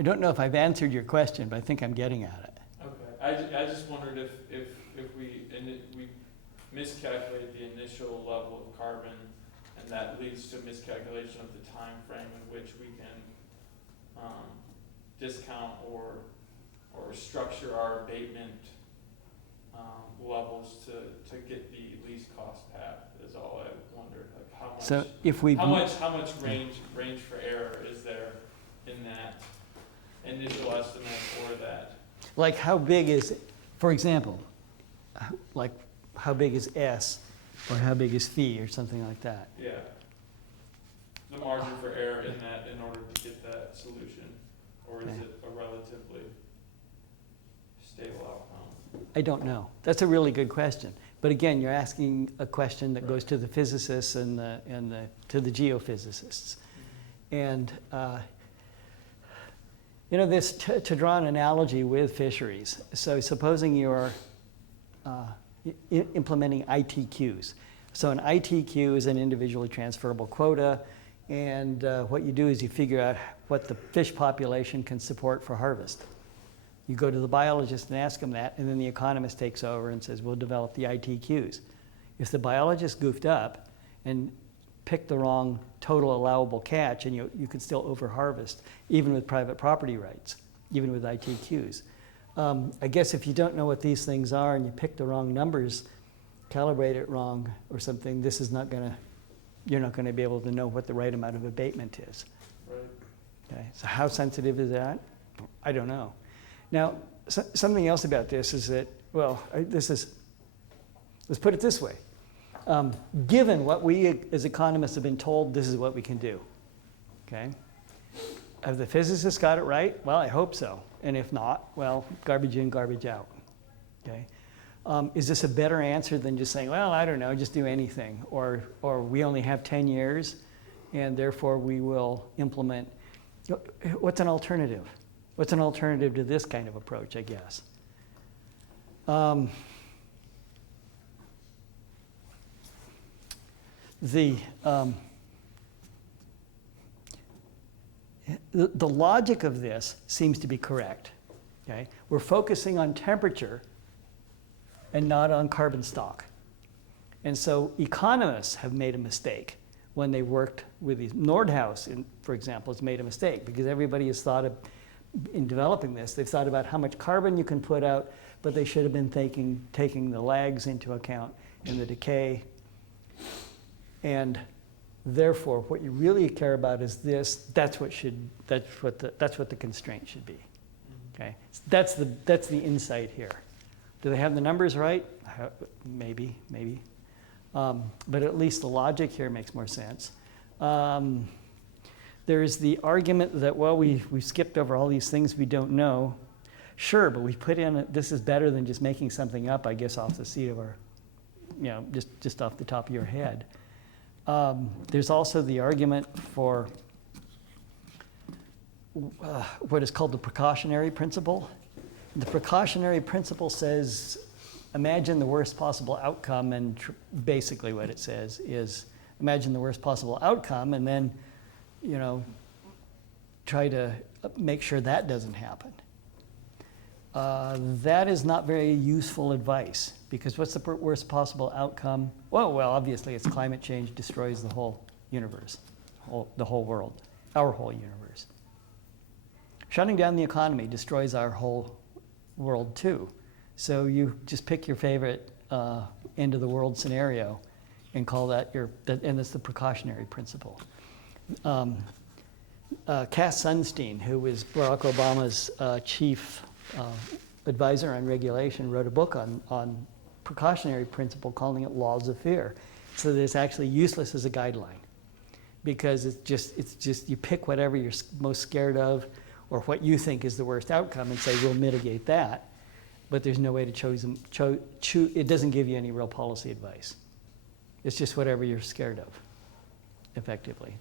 don't know if I've answered your question, but I think I'm getting at it. Okay, I just wondered if we miscalculate the initial level of carbon, and that leads to miscalculation of the time frame in which we can discount or structure our abatement levels to get the least cost path is all I wondered. Like how much, so if we how much range for error is there in that initial estimate or that? Like how big is, for example, like how big is S or how big is phi or something like that? Yeah. The margin for error in that in order to get that solution, or is it a relatively stable outcome? I don't know. That's a really good question. But again, you're asking a question that goes to the physicists and to the geophysicists. And you know, this to draw an analogy with fisheries. So supposing you're implementing ITQs. So an ITQ is an individually transferable quota, and what you do is you figure out what the fish population can support for harvest. You go to the biologist and ask them that, and then the economist takes over and says, we'll develop the ITQs. If the biologist goofed up and picked the wrong total allowable catch, and you could still overharvest, even with private property rights, even with ITQs. I guess if you don't know what these things are and you pick the wrong numbers, calibrate it wrong or something, this is not gonna, you're not gonna be able to know what the right amount of abatement is. Right. Okay, so how sensitive is that? I don't know. Now, something else about this is that, well, let's put it this way. Given what we as economists have been told, this is what we can do, okay? Have the physicists got it right? Well, I hope so. And if not, well, garbage in, garbage out, okay? Is this a better answer than just saying, well, I don't know, just do anything? Or we only have 10 years, and therefore we will implement. What's an alternative? What's an alternative to this kind of approach, I guess? the logic of this seems to be correct. Okay? We're focusing on temperature and not on carbon stock. And so economists have made a mistake when they worked with these. Nordhaus, for example, has made a mistake because everybody has thought of, in developing this, they've thought about how much carbon you can put out, but they should have been taking the lags into account and the decay. And therefore, what you really care about is this. That's what the constraint should be. Okay, that's the insight here. Do they have the numbers right? Maybe. But at least the logic here makes more sense. There's the argument that, well, we skipped over all these things we don't know. Sure, but we put in, this is better than just making something up, I guess, off the seat of our, just off the top of your head. There's also the argument for what is called the precautionary principle. The precautionary principle says, imagine the worst possible outcome, and basically what it says is, imagine the worst possible outcome, and then, try to make sure that doesn't happen. That is not very useful advice, because what's the worst possible outcome? Well, obviously it's climate change destroys the whole universe, the whole world, our whole universe. Shutting down the economy destroys our whole world too. So you just pick your favorite end of the world scenario and call that and that's the precautionary principle. Cass Sunstein, who was Barack Obama's chief advisor on regulation, wrote a book on precautionary principle, calling it laws of fear. So that it's actually useless as a guideline, because it's just you pick whatever you're most scared of, or what you think is the worst outcome, and say we'll mitigate that. But there's no way to choose. It doesn't give you any real policy advice. It's just whatever you're scared of, effectively.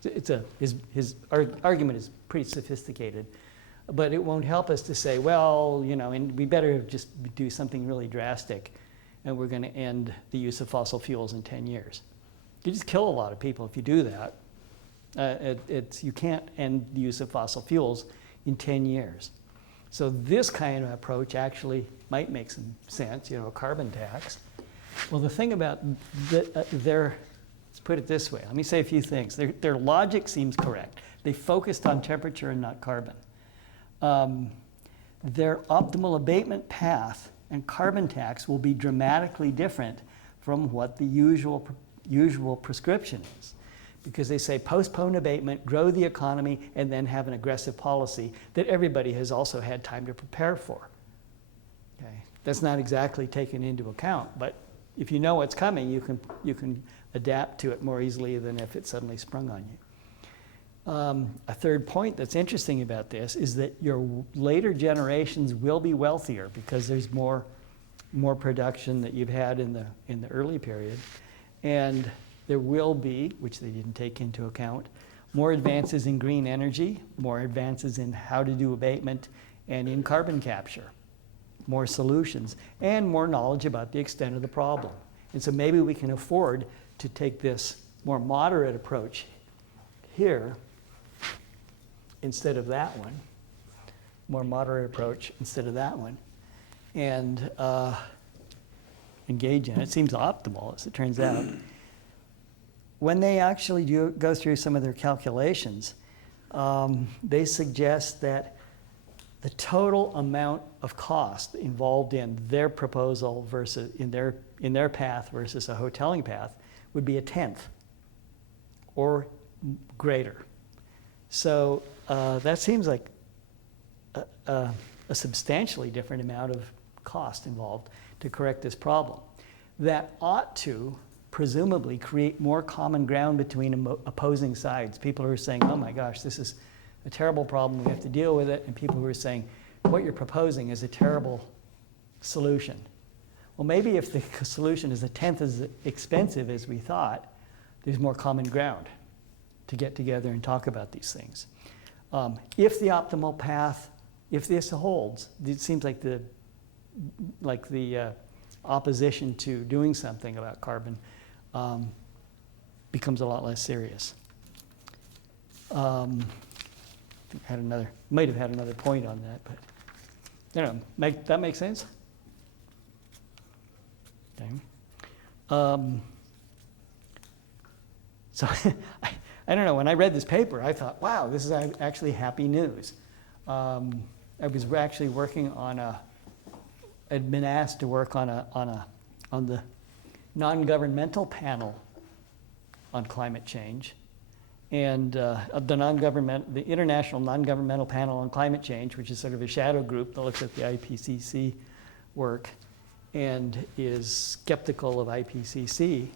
His argument is pretty sophisticated, but it won't help us to say, well, and we better just do something really drastic, and we're going to end the use of fossil fuels in 10 years. You just kill a lot of people if you do that. You can't end the use of fossil fuels in 10 years. So this kind of approach actually might make some sense, a carbon tax. Well, the thing about let's put it this way. Let me say a few things. Their logic seems correct. They focused on temperature and not carbon. Their optimal abatement path and carbon tax will be dramatically different from what the usual prescription is. Because they say postpone abatement, grow the economy, and then have an aggressive policy that everybody has also had time to prepare for. Okay? That's not exactly taken into account, but if you know what's coming, you can adapt to it more easily than if it suddenly sprung on you. A third point that's interesting about this is that your later generations will be wealthier because there's more production that you've had in the early period, and there will be, which they didn't take into account, more advances in green energy, more advances in how to do abatement and in carbon capture, more solutions, and more knowledge about the extent of the problem. And so maybe we can afford to take this more moderate approach here instead of that one, more moderate approach instead of that one, and engage in it. It seems optimal, as it turns out. When they actually go through some of their calculations, they suggest that the total amount of cost involved in their proposal versus in their path versus a hoteling path would be 1/10 or greater. So that seems like a substantially different amount of cost involved to correct this problem. That ought to presumably create more common ground between opposing sides. People who are saying, oh my gosh, this is a terrible problem, we have to deal with it, and people who are saying, what you're proposing is a terrible solution. Well, maybe if the solution is 1/10 as expensive as we thought, there's more common ground to get together and talk about these things. If the optimal path, if this holds, it seems like the opposition to doing something about carbon becomes a lot less serious. I think I might have had another point on that, but I don't know. That make sense? Okay. So I don't know, when I read this paper, I thought, wow, this is actually happy news. I was actually working on I'd been asked to work on the non-governmental panel on climate change. And the International Non-Governmental Panel on Climate Change, which is sort of a shadow group that looks at the IPCC work and is skeptical of IPCC.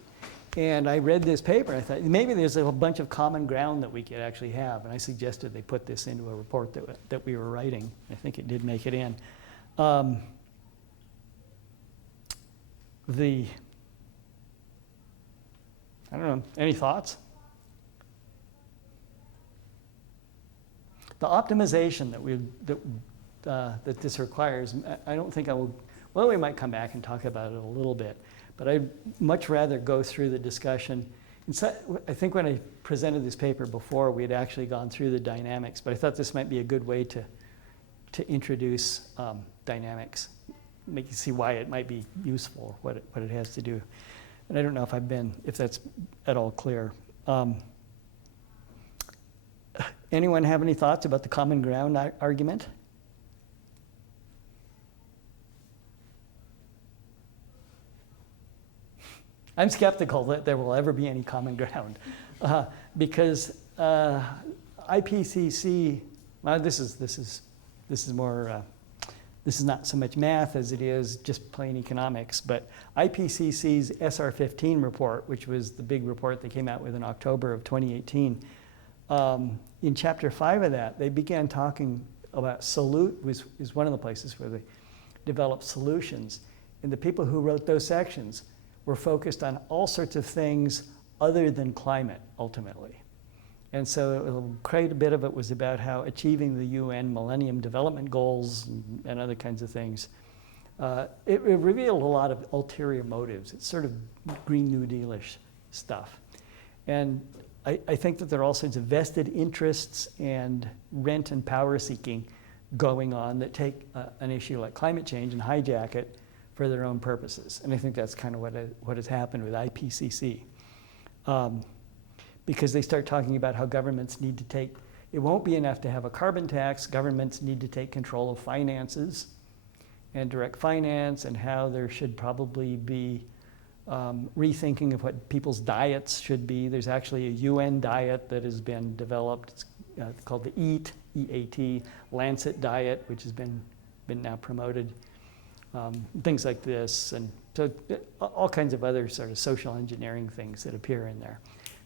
And I read this paper, and I thought, maybe there's a bunch of common ground that we could actually have. And I suggested they put this into a report that we were writing. I think it did make it in. I don't know, any thoughts? The optimization that this requires, I don't think I will, well, we might come back and talk about it a little bit, but I'd much rather go through the discussion. I think when I presented this paper before, we had actually gone through the dynamics, but I thought this might be a good way to introduce dynamics, make you see why it might be useful, what it has to do. And I don't know if that's at all clear. Anyone have any thoughts about the common ground argument? I'm skeptical that there will ever be any common ground because IPCC. Well, this is more. This is not so much math as it is just plain economics. But IPCC's SR15 report, which was the big report they came out with in October of 2018. In chapter 5 of that, they began talking about is one of the places where they developed solutions. And the people who wrote those sections were focused on all sorts of things other than climate, ultimately. And so quite a bit of it was about how achieving the UN Millennium Development Goals and other kinds of things. It revealed a lot of ulterior motives. It's sort of Green New Deal-ish stuff. And I think that there are all sorts of vested interests and rent and power seeking going on that take an issue like climate change and hijack it for their own purposes. And I think that's kind of what has happened with IPCC. Because they start talking about how governments need to it won't be enough to have a carbon tax, governments need to take control of finances and direct finance, and how there should probably be rethinking of what people's diets should be. There's actually a UN diet that has been developed. It's called the EAT, E-A-T, Lancet diet, which has been now promoted. Things like this, and so all kinds of other sort of social engineering things that appear in there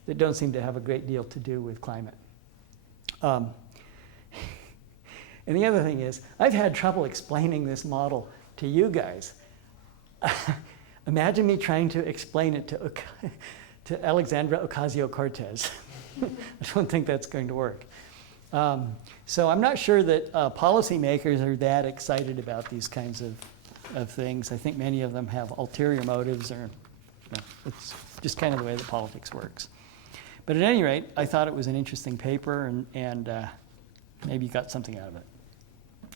that don't seem to have a great deal to do with climate. And the other thing is, I've had trouble explaining this model to you guys. Imagine me trying to explain it to Alexandra Ocasio-Cortez. I don't think that's going to work. So I'm not sure that policymakers are that excited about these kinds of things. I think many of them have ulterior motives, or it's just kind of the way that politics works. But at any rate, I thought it was an interesting paper, and maybe you got something out of it.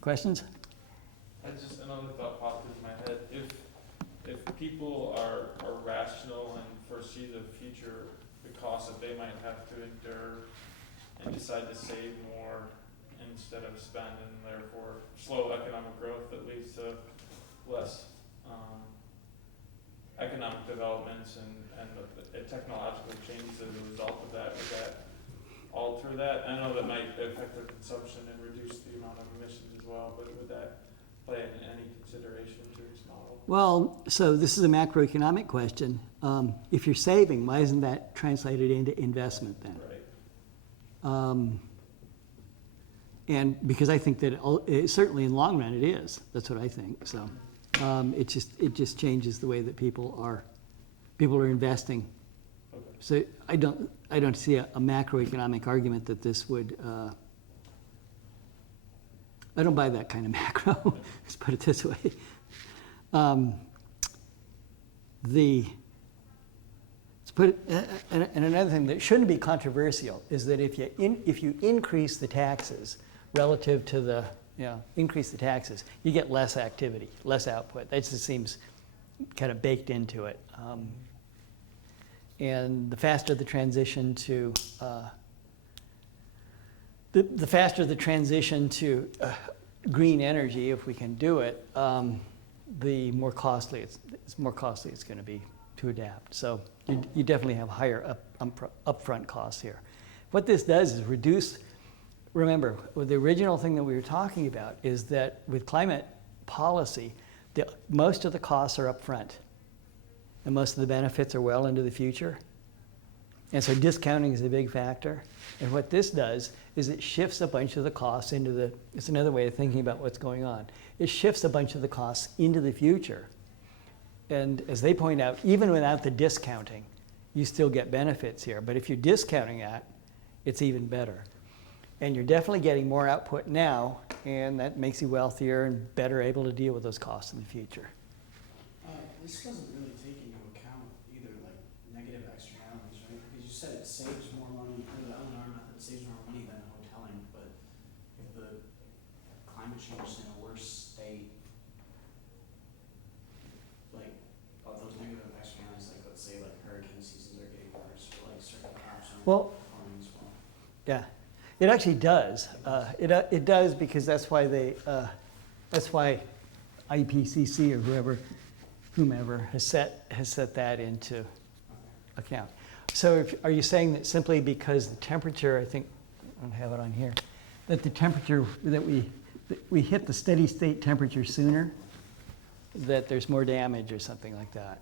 Questions? Another thought popped into my head. If people are rational and foresee the future, the cost that they might have to endure, and decide to save more instead of spend, and therefore slow economic growth that leads to less economic developments and technological changes as a result of that, would that alter that? I know that might affect their consumption and reduce the amount of emissions as well, but would that play in any consideration to this model? Well, so this is a macroeconomic question. If you're saving, why isn't that translated into investment then? Right. And because I think that certainly in the long run it is. That's what I think. So it just changes the way that people are investing. Okay. So I don't see a macroeconomic argument that this would. I don't buy that kind of macro. Let's put it this way. And another thing that shouldn't be controversial is that if you increase the taxes relative to the, increase the taxes, you get less activity, less output. That just seems kind of baked into it. And the faster the transition to green energy, if we can do it, the more costly it's going to be to adapt. So you definitely have higher upfront costs here. What this does is reduce. Remember, the original thing that we were talking about is that with climate policy, most of the costs are upfront, and most of the benefits are well into the future. And so discounting is a big factor. And what this does is it shifts a bunch of the costs into it's another way of thinking about what's going on. It shifts a bunch of the costs into the future. And as they point out, even without the discounting, you still get benefits here. But if you're discounting that, it's even better. And you're definitely getting more output now, and that makes you wealthier and better able to deal with those costs in the future. This doesn't really take into account either like negative externalities, right? Because you said it saves more money, or the L&R method saves more money than hoteling, but if the climate change is in a worse state, like of those negative externalities, like let's say like hurricane seasons are getting worse, or like certain crops aren't performing as well. Yeah, it actually does. It does because that's why IPCC or whomever has set that into account. So are you saying that simply because the temperature, I think, I don't have it on here, that the temperature, that we hit the steady state temperature sooner, that there's more damage or something like that?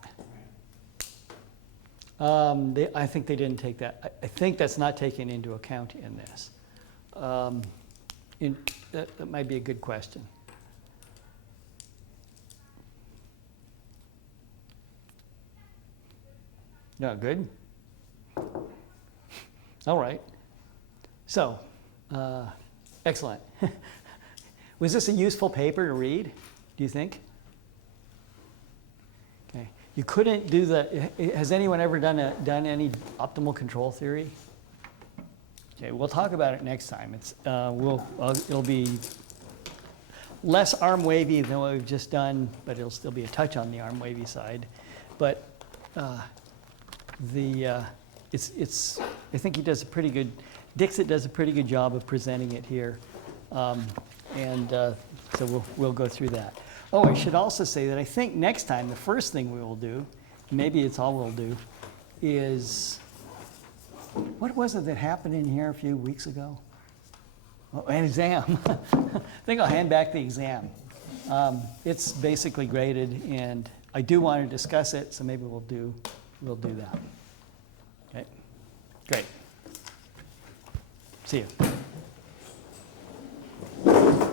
I think they didn't take that. I think that's not taken into account in this. That might be a good question. No, good? All right. So, excellent. Was this a useful paper to read, do you think? Okay. You couldn't do has anyone ever done any optimal control theory? Okay, we'll talk about it next time. It'll be less arm wavy than what we've just done, but it'll still be a touch on the arm wavy side. But I think he does a pretty good, Dixit does a pretty good job of presenting it here. So we'll go through that. Oh, I should also say that I think next time, the first thing we will do, maybe it's all we'll do, is, what was it that happened in here a few weeks ago? Oh, an exam. I think I'll hand back the exam. It's basically graded, and I do want to discuss it, so maybe we'll do that. Okay, great. See you.